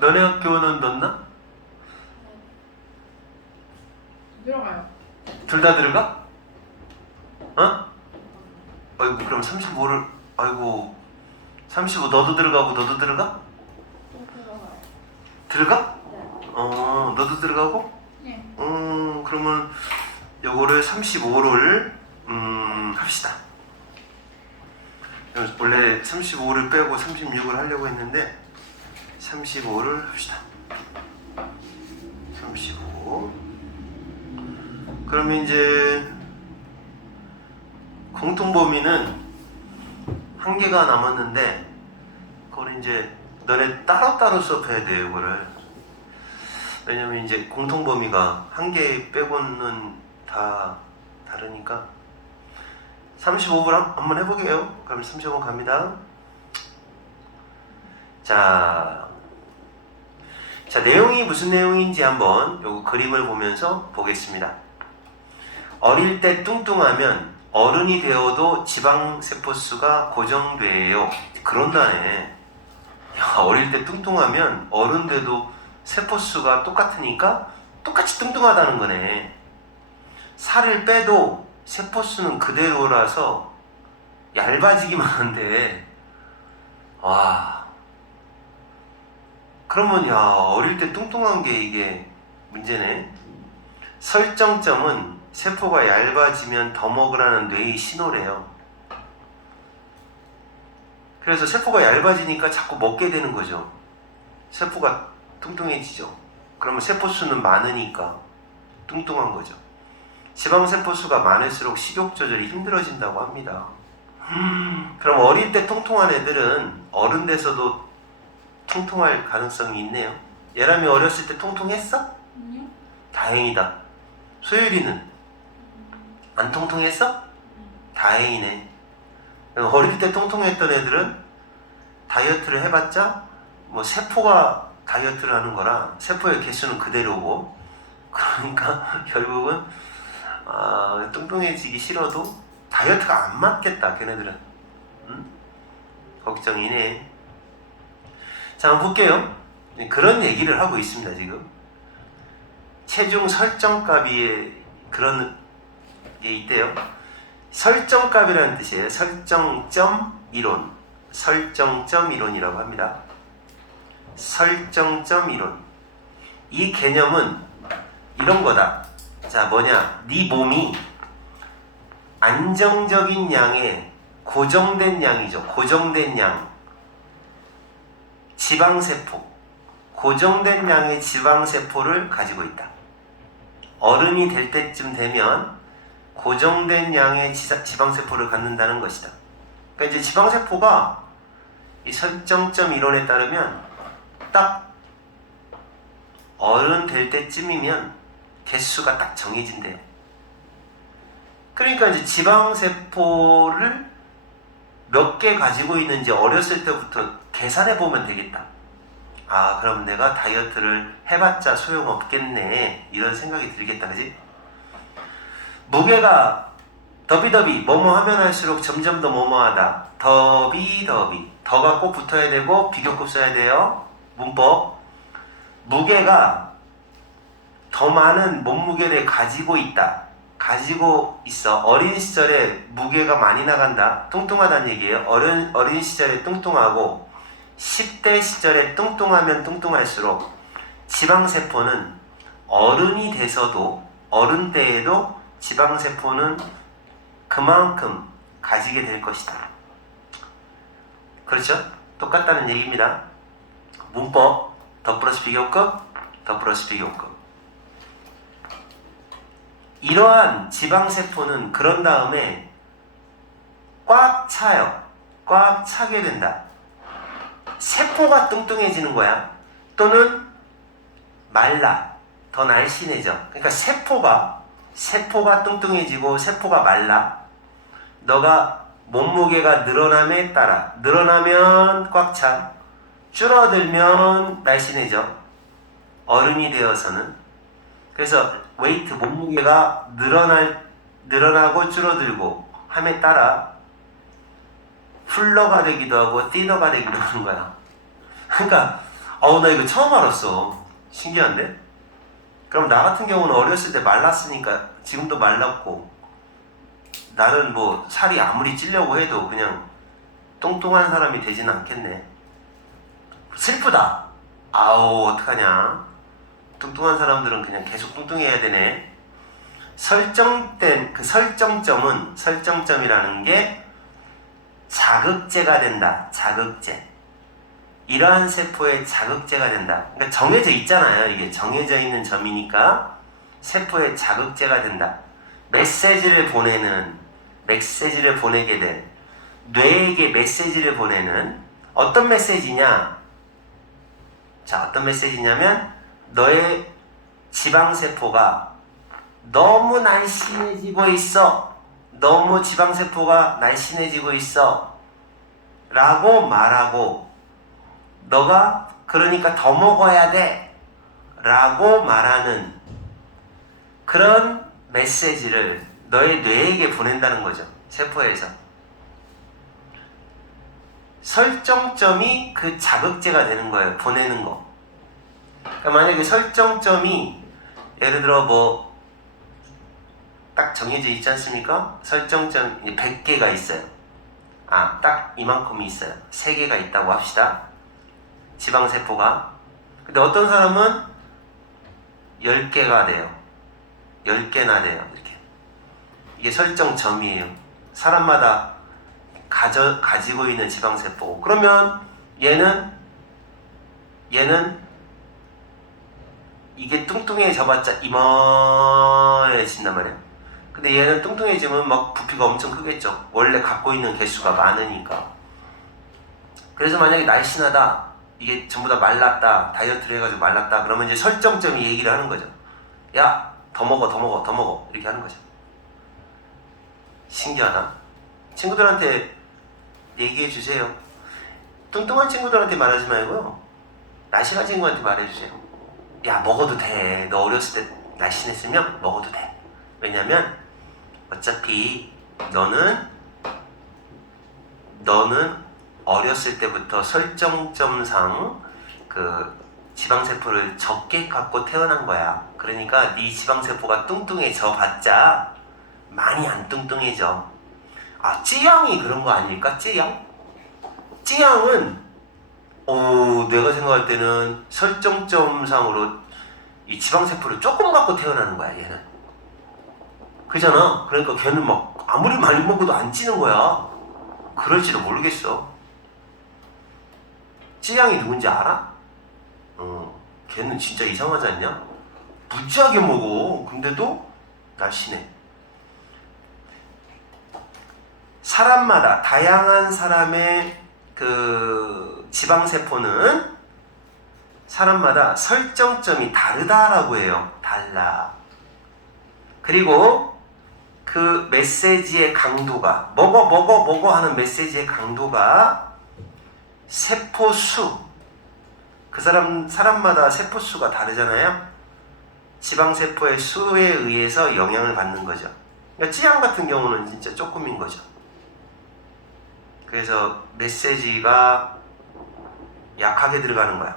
너네 학교는 넣나? 들어가요. 둘 다 들어가? 어? 아이고 그럼 35를 아이고 35 너도 들어가고 너도 들어가? 들어가요. 들어가? 네. 너도 들어가고? 네. 그러면 요거를 35를 합시다. 원래 35를 빼고 36을 하려고 했는데 35를 합시다. 35. 그러면 이제 공통범위는 한 개가 남았는데 그걸 이제 너네 따로따로 수업해야 돼요. 이거를. 왜냐면 이제 공통범위가 한 개 빼고는 다 다르니까 35분 한번 해보게요. 그럼 35분 갑니다. 자, 내용이 무슨 내용인지 한번 요거 그림을 보면서 보겠습니다. 어릴 때 뚱뚱하면 어른이 되어도 지방세포수가 고정돼요. 그런다네. 야, 어릴 때 뚱뚱하면 어른 돼도 세포수가 똑같으니까 똑같이 뚱뚱하다는 거네. 살을 빼도 세포수는 그대로라서 얇아지기만 한데, 와. 그러면 야, 어릴 때 뚱뚱한 게 이게 문제네. 설정점은 세포가 얇아지면 더 먹으라는 뇌의 신호래요. 그래서 세포가 얇아지니까 자꾸 먹게 되는 거죠. 세포가 뚱뚱해지죠. 그러면 세포수는 많으니까 뚱뚱한 거죠. 지방세포수가 많을수록 식욕 조절이 힘들어진다고 합니다. 그럼 어릴 때 통통한 애들은 어른 돼서도 통통할 가능성이 있네요. 예람이 어렸을 때 통통했어? 아니요. 다행이다. 소율이는 안 통통했어? 다행이네. 어릴 때 통통했던 애들은 다이어트를 해봤자 뭐 세포가 다이어트를 하는 거라 세포의 개수는 그대로고, 그러니까 결국은 뚱뚱해지기 싫어도 다이어트가 안 맞겠다 걔네들은. 걱정이네. 자, 한번 볼게요. 그런 얘기를 하고 있습니다. 지금 체중 설정값이 그런 게 있대요. 설정값이라는 뜻이에요. 설정점 이론, 설정점 이론이라고 합니다. 설정점 이론. 이 개념은 이런 거다. 자, 뭐냐? 네 몸이 안정적인 양의 고정된 양이죠. 고정된 양. 지방세포. 고정된 양의 지방세포를 가지고 있다. 어른이 될 때쯤 되면 고정된 양의 지방세포를 갖는다는 것이다. 그러니까 이제 지방세포가 이 설정점 이론에 따르면 딱 어른 될 때쯤이면 개수가 딱 정해진대요. 그러니까 이제 지방세포를 몇 개 가지고 있는지 어렸을 때부터 계산해 보면 되겠다. 아, 그럼 내가 다이어트를 해봤자 소용없겠네, 이런 생각이 들겠다. 그지? 무게가 더비더비 뭐뭐 하면 할수록 점점 더 뭐뭐하다. 더비더비, 더가 꼭 붙어야 되고 비교급 써야 돼요. 문법. 무게가 더 많은 몸무게를 가지고 있다, 가지고 있어. 어린 시절에 무게가 많이 나간다, 뚱뚱하다는 얘기예요. 어린 시절에 뚱뚱하고 10대 시절에 뚱뚱하면 뚱뚱할수록 지방세포는 어른이 돼서도, 어른 때에도 지방세포는 그만큼 가지게 될 것이다. 그렇죠? 똑같다는 얘기입니다. 문법, 더 플러스 비교급, 더 플러스 비교급. 이러한 지방세포는 그런 다음에 꽉 차요. 꽉 차게 된다. 세포가 뚱뚱해지는 거야. 또는 말라, 더 날씬해져. 그러니까 세포가 뚱뚱해지고 세포가 말라. 너가 몸무게가 늘어남에 따라, 늘어나면 꽉 차, 줄어들면 날씬해져. 어른이 되어서는. 그래서 웨이트, 몸무게가 늘어나고 줄어들고 함에 따라 풀러가 되기도 하고 띠너가 되기도 하는 거야. 그러니까 나 이거 처음 알았어. 신기한데? 그럼 나 같은 경우는 어렸을 때 말랐으니까 지금도 말랐고, 나는 뭐 살이 아무리 찌려고 해도 그냥 뚱뚱한 사람이 되진 않겠네. 슬프다. 아우, 어떡하냐. 뚱뚱한 사람들은 그냥 계속 뚱뚱해야 되네. 설정된 그 설정점이라는 게 자극제가 된다. 자극제. 이러한 세포의 자극제가 된다. 그러니까 정해져 있잖아요. 이게 정해져 있는 점이니까 세포의 자극제가 된다. 메시지를 보내게 된, 뇌에게 메시지를 보내는, 어떤 메시지냐? 자, 어떤 메시지냐면 너의 지방세포가 너무 날씬해지고 있어. 너무 지방세포가 날씬해지고 있어. 라고 말하고, 너가 그러니까 더 먹어야 돼. 라고 말하는 그런 메시지를 너의 뇌에게 보낸다는 거죠. 세포에서. 설정점이 그 자극제가 되는 거예요. 보내는 거. 그러니까 만약에 설정점이 예를 들어 뭐 딱 정해져 있지 않습니까? 설정점이 100개가 있어요. 딱 이만큼이 있어요. 3개가 있다고 합시다. 지방세포가. 근데 어떤 사람은 10개가 돼요. 10개나 돼요. 이렇게. 이게 설정점이에요. 사람마다 가지고 있는 지방세포. 그러면 얘는 이게 뚱뚱해져봤자 이만해진단 말이에요. 근데 얘는 뚱뚱해지면 막 부피가 엄청 크겠죠. 원래 갖고 있는 개수가 많으니까. 그래서 만약에 날씬하다, 이게 전부 다 말랐다, 다이어트를 해가지고 말랐다, 그러면 이제 설정점이 얘기를 하는 거죠. 야, 더 먹어, 이렇게 하는 거죠. 신기하다. 친구들한테 얘기해 주세요. 뚱뚱한 친구들한테 말하지 말고요, 날씬한 친구한테 말해주세요. 야, 먹어도 돼. 너 어렸을 때 날씬했으면 먹어도 돼. 왜냐면 어차피 너는 어렸을 때부터 설정점상 그 지방세포를 적게 갖고 태어난 거야. 그러니까 네 지방세포가 뚱뚱해져 봤자 많이 안 뚱뚱해져. 찌양이 그런 거 아닐까? 찌양은 내가 생각할 때는 설정점상으로 이 지방세포를 조금 갖고 태어나는 거야, 얘는. 그잖아. 그러니까 걔는 막 아무리 많이 먹어도 안 찌는 거야. 그럴지도 모르겠어. 찌양이 누군지 알아? 걔는 진짜 이상하지 않냐? 무지하게 먹어. 근데도 날씬해. 사람마다, 다양한 사람의 그 지방세포는 사람마다 설정점이 다르다라고 해요. 달라. 그리고 그 메시지의 강도가 먹어 하는 메시지의 강도가 세포수, 그 사람마다 세포수가 다르잖아요. 지방세포의 수에 의해서 영향을 받는 거죠. 그러니까 찌양 같은 경우는 진짜 조금인 거죠. 그래서 메시지가 약하게 들어가는 거야.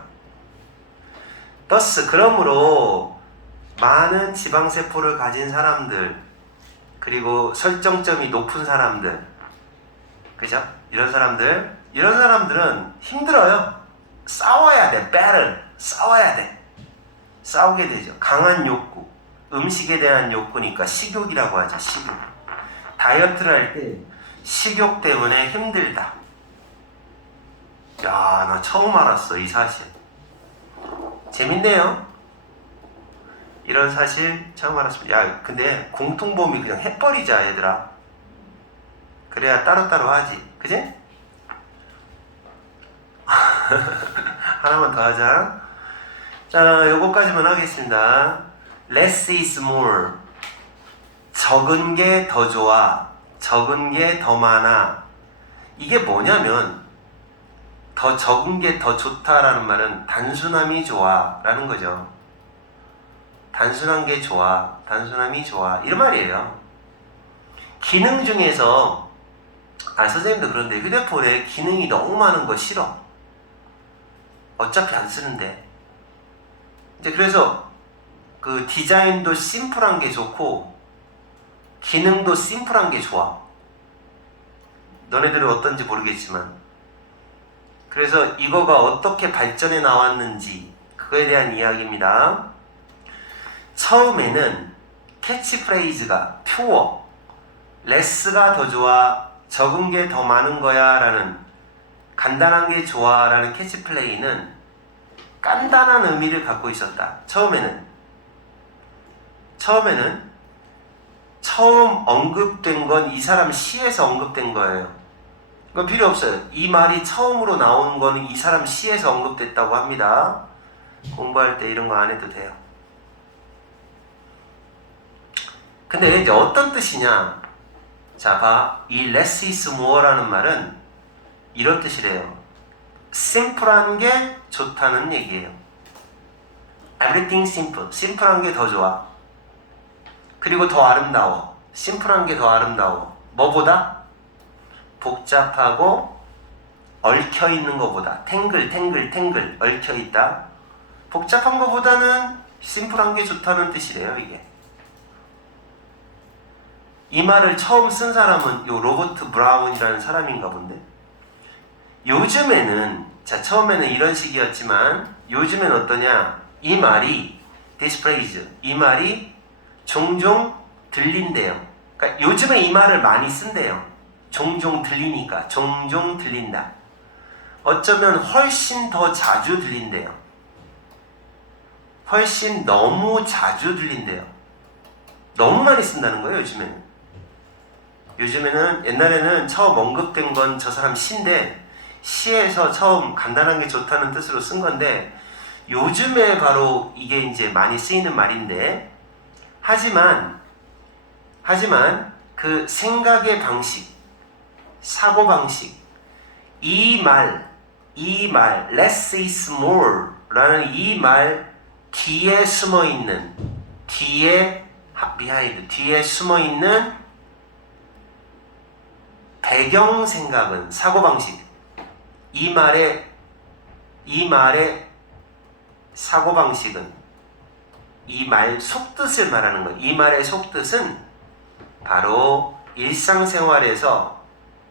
그러므로 많은 지방세포를 가진 사람들, 그리고 설정점이 높은 사람들, 그죠? 이런 사람들은 힘들어요. 싸워야 돼. 싸워야 돼. 싸우게 되죠. 강한 욕구, 음식에 대한 욕구니까 식욕이라고 하죠. 식욕. 다이어트를 할 때 식욕 때문에 힘들다. 야, 나 처음 알았어, 이 사실. 재밌네요. 이런 사실 처음 알았습니다. 야, 근데 공통범위 그냥 해버리자, 얘들아. 그래야 따로따로 하지. 그지? 하나만 더 하자. 자, 요거까지만 하겠습니다. Less is more. 적은 게 더 좋아. 적은 게 더 많아. 이게 뭐냐면, 더 적은 게 더 좋다라는 말은 단순함이 좋아 라는 거죠. 단순한 게 좋아. 단순함이 좋아. 이런 말이에요. 기능 중에서, 선생님도 그런데 휴대폰에 기능이 너무 많은 거 싫어. 어차피 안 쓰는데. 이제 그래서 그 디자인도 심플한 게 좋고 기능도 심플한 게 좋아. 너네들은 어떤지 모르겠지만. 그래서 이거가 어떻게 발전해 나왔는지 그거에 대한 이야기입니다. 처음에는 캐치프레이즈가 퓨어, 레스가 더 좋아, 적은 게 더 많은 거야 라는, 간단한 게 좋아 라는 캐치플레이는 간단한 의미를 갖고 있었다. 처음에는 처음 언급된 건 이 사람 시에서 언급된 거예요. 그건 필요 없어요. 이 말이 처음으로 나온 거는 이 사람 시에서 언급됐다고 합니다. 공부할 때 이런 거 안 해도 돼요. 근데 이제 어떤 뜻이냐? 자, 봐. 이 less is more라는 말은 이런 뜻이래요. 심플한 게 좋다는 얘기예요. Everything simple. 심플한 게 더 좋아. 그리고 더 아름다워. 심플한 게 더 아름다워. 뭐보다? 복잡하고 얽혀있는 것보다. 탱글 얽혀있다. 복잡한 것보다는 심플한 게 좋다는 뜻이래요, 이게. 이 말을 처음 쓴 사람은 요 로버트 브라운이라는 사람인가 본데. 요즘에는, 자, 처음에는 이런 식이었지만 요즘엔 어떠냐? 이 말이, this phrase, 이 말이 종종 들린대요. 그러니까 요즘에 이 말을 많이 쓴대요. 종종 들리니까. 종종 들린다. 어쩌면 훨씬 더 자주 들린대요. 훨씬 너무 자주 들린대요. 너무 많이 쓴다는 거예요, 요즘에는. 요즘에는, 옛날에는 처음 언급된 건 저 사람 시인데, 시에서 처음 간단한 게 좋다는 뜻으로 쓴 건데, 요즘에 바로 이게 이제 많이 쓰이는 말인데, 하지만 그 생각의 방식, 사고 방식, 이 말, less is more 라는 이 말 뒤에 숨어 있는, behind, 뒤에 숨어 있는 배경 생각은, 사고 방식, 이 말의 사고 방식은, 이 말 속뜻을 말하는 거예요. 이 말의 속뜻은 바로 일상생활에서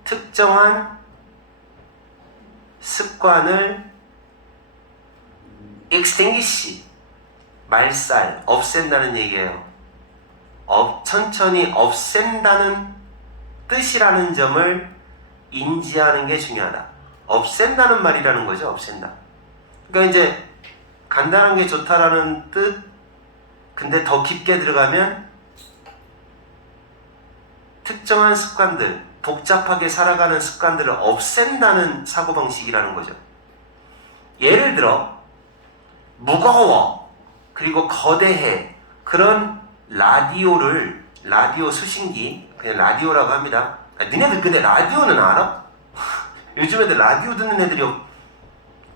특정한 습관을 extinguish, 말살, 없앤다는 얘기예요. 천천히 없앤다는 뜻이라는 점을 인지하는 게 중요하다. 없앤다는 말이라는 거죠. 없앤다. 그러니까 이제 간단한 게 좋다라는 뜻, 근데 더 깊게 들어가면 특정한 습관들, 복잡하게 살아가는 습관들을 없앤다는 사고방식이라는 거죠. 예를 들어 무거워 그리고 거대해 그런 라디오 수신기 그냥 라디오라고 합니다. 니네들 근데 라디오는 알아? 요즘 애들 라디오 듣는 애들이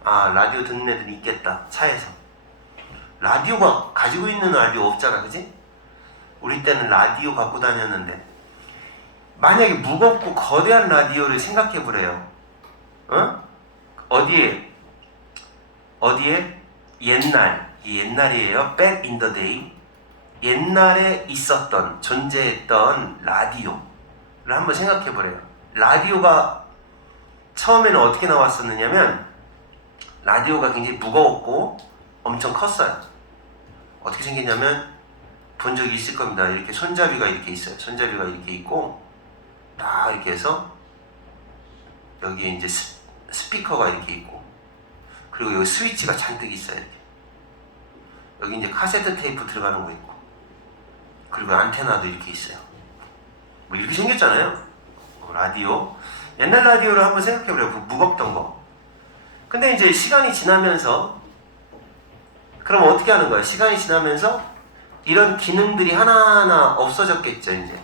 라디오 듣는 애들이 있겠다. 차에서 라디오가 가지고 있는 라디오 없잖아, 그지? 우리 때는 라디오 갖고 다녔는데 만약에 무겁고 거대한 라디오를 생각해 보래요. 어디에 옛날이에요. Back in the day. 옛날에 있었던 존재했던 라디오를 한번 생각해 보래요. 라디오가 처음에는 어떻게 나왔었느냐면 라디오가 굉장히 무거웠고 엄청 컸어요. 어떻게 생겼냐면 본 적이 있을 겁니다. 이렇게 손잡이가 이렇게 있어요. 손잡이가 이렇게 있고 딱 이렇게 해서 여기에 이제 스피커가 이렇게 있고 그리고 여기 스위치가 잔뜩 있어요. 이렇게. 여기 이제 카세트 테이프 들어가는 거 있고 그리고 안테나도 이렇게 있어요. 뭐 이렇게 생겼잖아요. 라디오. 옛날 라디오를 한번 생각해보래요. 무겁던 거. 근데 이제 시간이 지나면서 그럼 어떻게 하는 거예요? 시간이 지나면서 이런 기능들이 하나하나 없어졌겠죠. 이제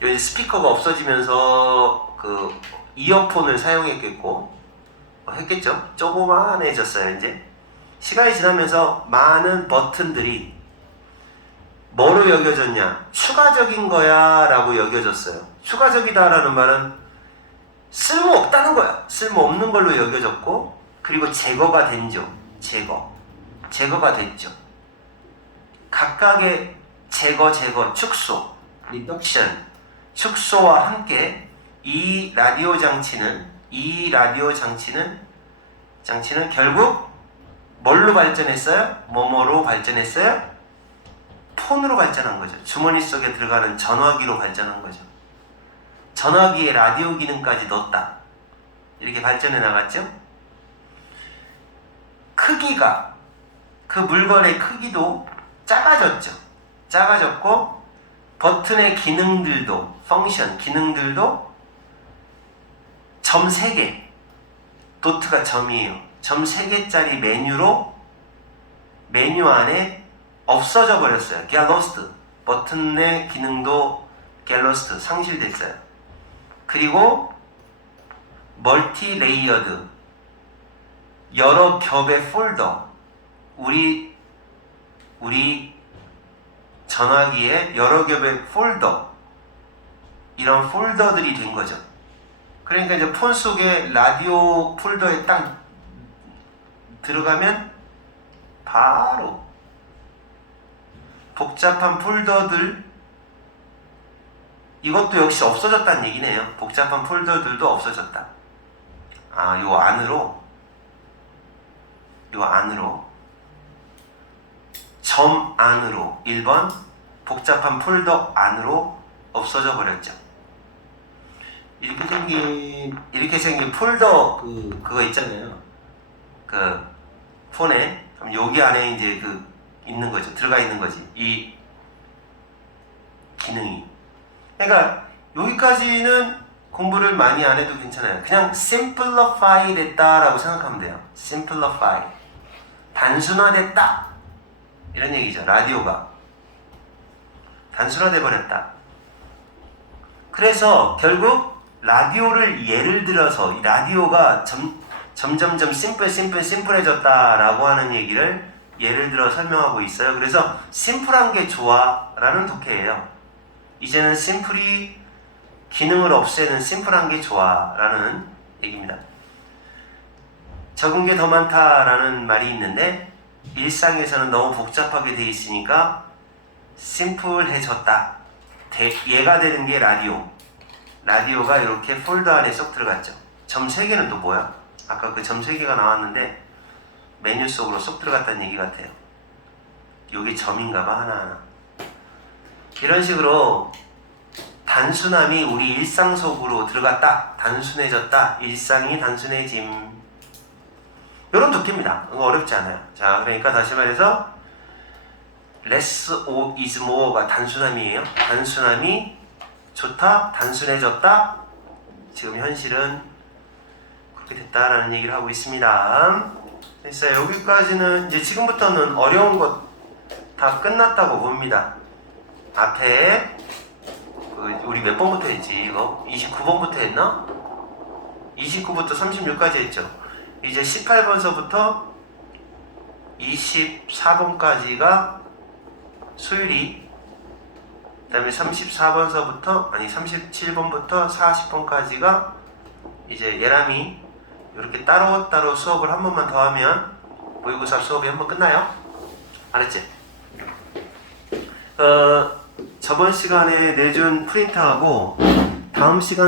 여기 스피커가 없어지면서 그 이어폰을 사용했겠고 했겠죠. 조그만해졌어요. 이제 시간이 지나면서 많은 버튼들이 뭐로 여겨졌냐? 추가적인 거야 라고 여겨졌어요. 추가적이다라는 말은 쓸모없다는 거야. 쓸모없는 걸로 여겨졌고 그리고 제거가 된죠. 제거가 됐죠. 각각의 제거, 축소, 리덕션, 축소와 함께 이 라디오 장치는 결국 뭘로 발전했어요? 뭐뭐로 발전했어요? 폰으로 발전한 거죠. 주머니 속에 들어가는 전화기로 발전한 거죠. 전화기에 라디오 기능까지 넣었다. 이렇게 발전해 나갔죠. 크기가 그 물건의 크기도 작아졌고 버튼의 기능들도 기능들도 점 3개 도트가 점이에요. 점 3개짜리 메뉴 안에 없어져 버렸어요. 갤러스트 버튼의 기능도 갤러스트 상실됐어요. 그리고 멀티 레이어드 여러 겹의 폴더 우리 전화기에 여러 겹의 폴더 이런 폴더들이 된 거죠. 그러니까 이제 폰 속에 라디오 폴더에 딱 들어가면 바로 복잡한 폴더들 이것도 역시 없어졌다는 얘기네요. 복잡한 폴더들도 없어졌다. 요 안으로 점 안으로 1번 복잡한 폴더 안으로 없어져 버렸죠. 이렇게 생긴 폴더 그거 있잖아요. 그 폰에 그럼 여기 안에 이제 있는 거죠. 들어가 있는 거지. 이 기능이. 그러니까 여기까지는 공부를 많이 안 해도 괜찮아요. 그냥 simplify 됐다라고 생각하면 돼요. simplify. 단순화됐다. 이런 얘기죠. 라디오가 단순화돼 버렸다. 그래서 결국 라디오를 예를 들어서 이 라디오가 점점점 심플해졌다라고 하는 얘기를 예를 들어 설명하고 있어요. 그래서 심플한 게 좋아라는 독해예요. 이제는 심플이 기능을 없애는 심플한 게 좋아라는 얘기입니다. 적은 게 더 많다라는 말이 있는데 일상에서는 너무 복잡하게 돼 있으니까 심플해졌다. 얘가 되는 게 라디오가 이렇게 폴더 안에 쏙 들어갔죠. 점 3개는 또 뭐야? 아까 그 점 3개가 나왔는데 메뉴 속으로 쏙 들어갔다는 얘기 같아요. 여기 점인가봐 하나하나. 이런 식으로 단순함이 우리 일상 속으로 들어갔다. 단순해졌다. 일상이 단순해짐. 이런 독해입니다. 어렵지 않아요. 자, 그러니까 다시 말해서 less is more가 단순함이에요. 단순함이 좋다. 단순해졌다. 지금 현실은 그렇게 됐다라는 얘기를 하고 있습니다. 됐어요. 여기까지는 이제 지금부터는 어려운 것 다 끝났다고 봅니다. 앞에 우리 몇 번부터 했지? 이거 29번부터 했나? 29부터 36까지 했죠. 이제 18번서부터 24번까지가 수율이, 그 다음에 34번서부터 아니 37번부터 40번까지가 이제 예람이 이렇게 따로따로 수업을 한 번만 더 하면 모의고사 수업이 한 번 끝나요. 알았지? 저번 시간에 내준 프린트하고 다음 시간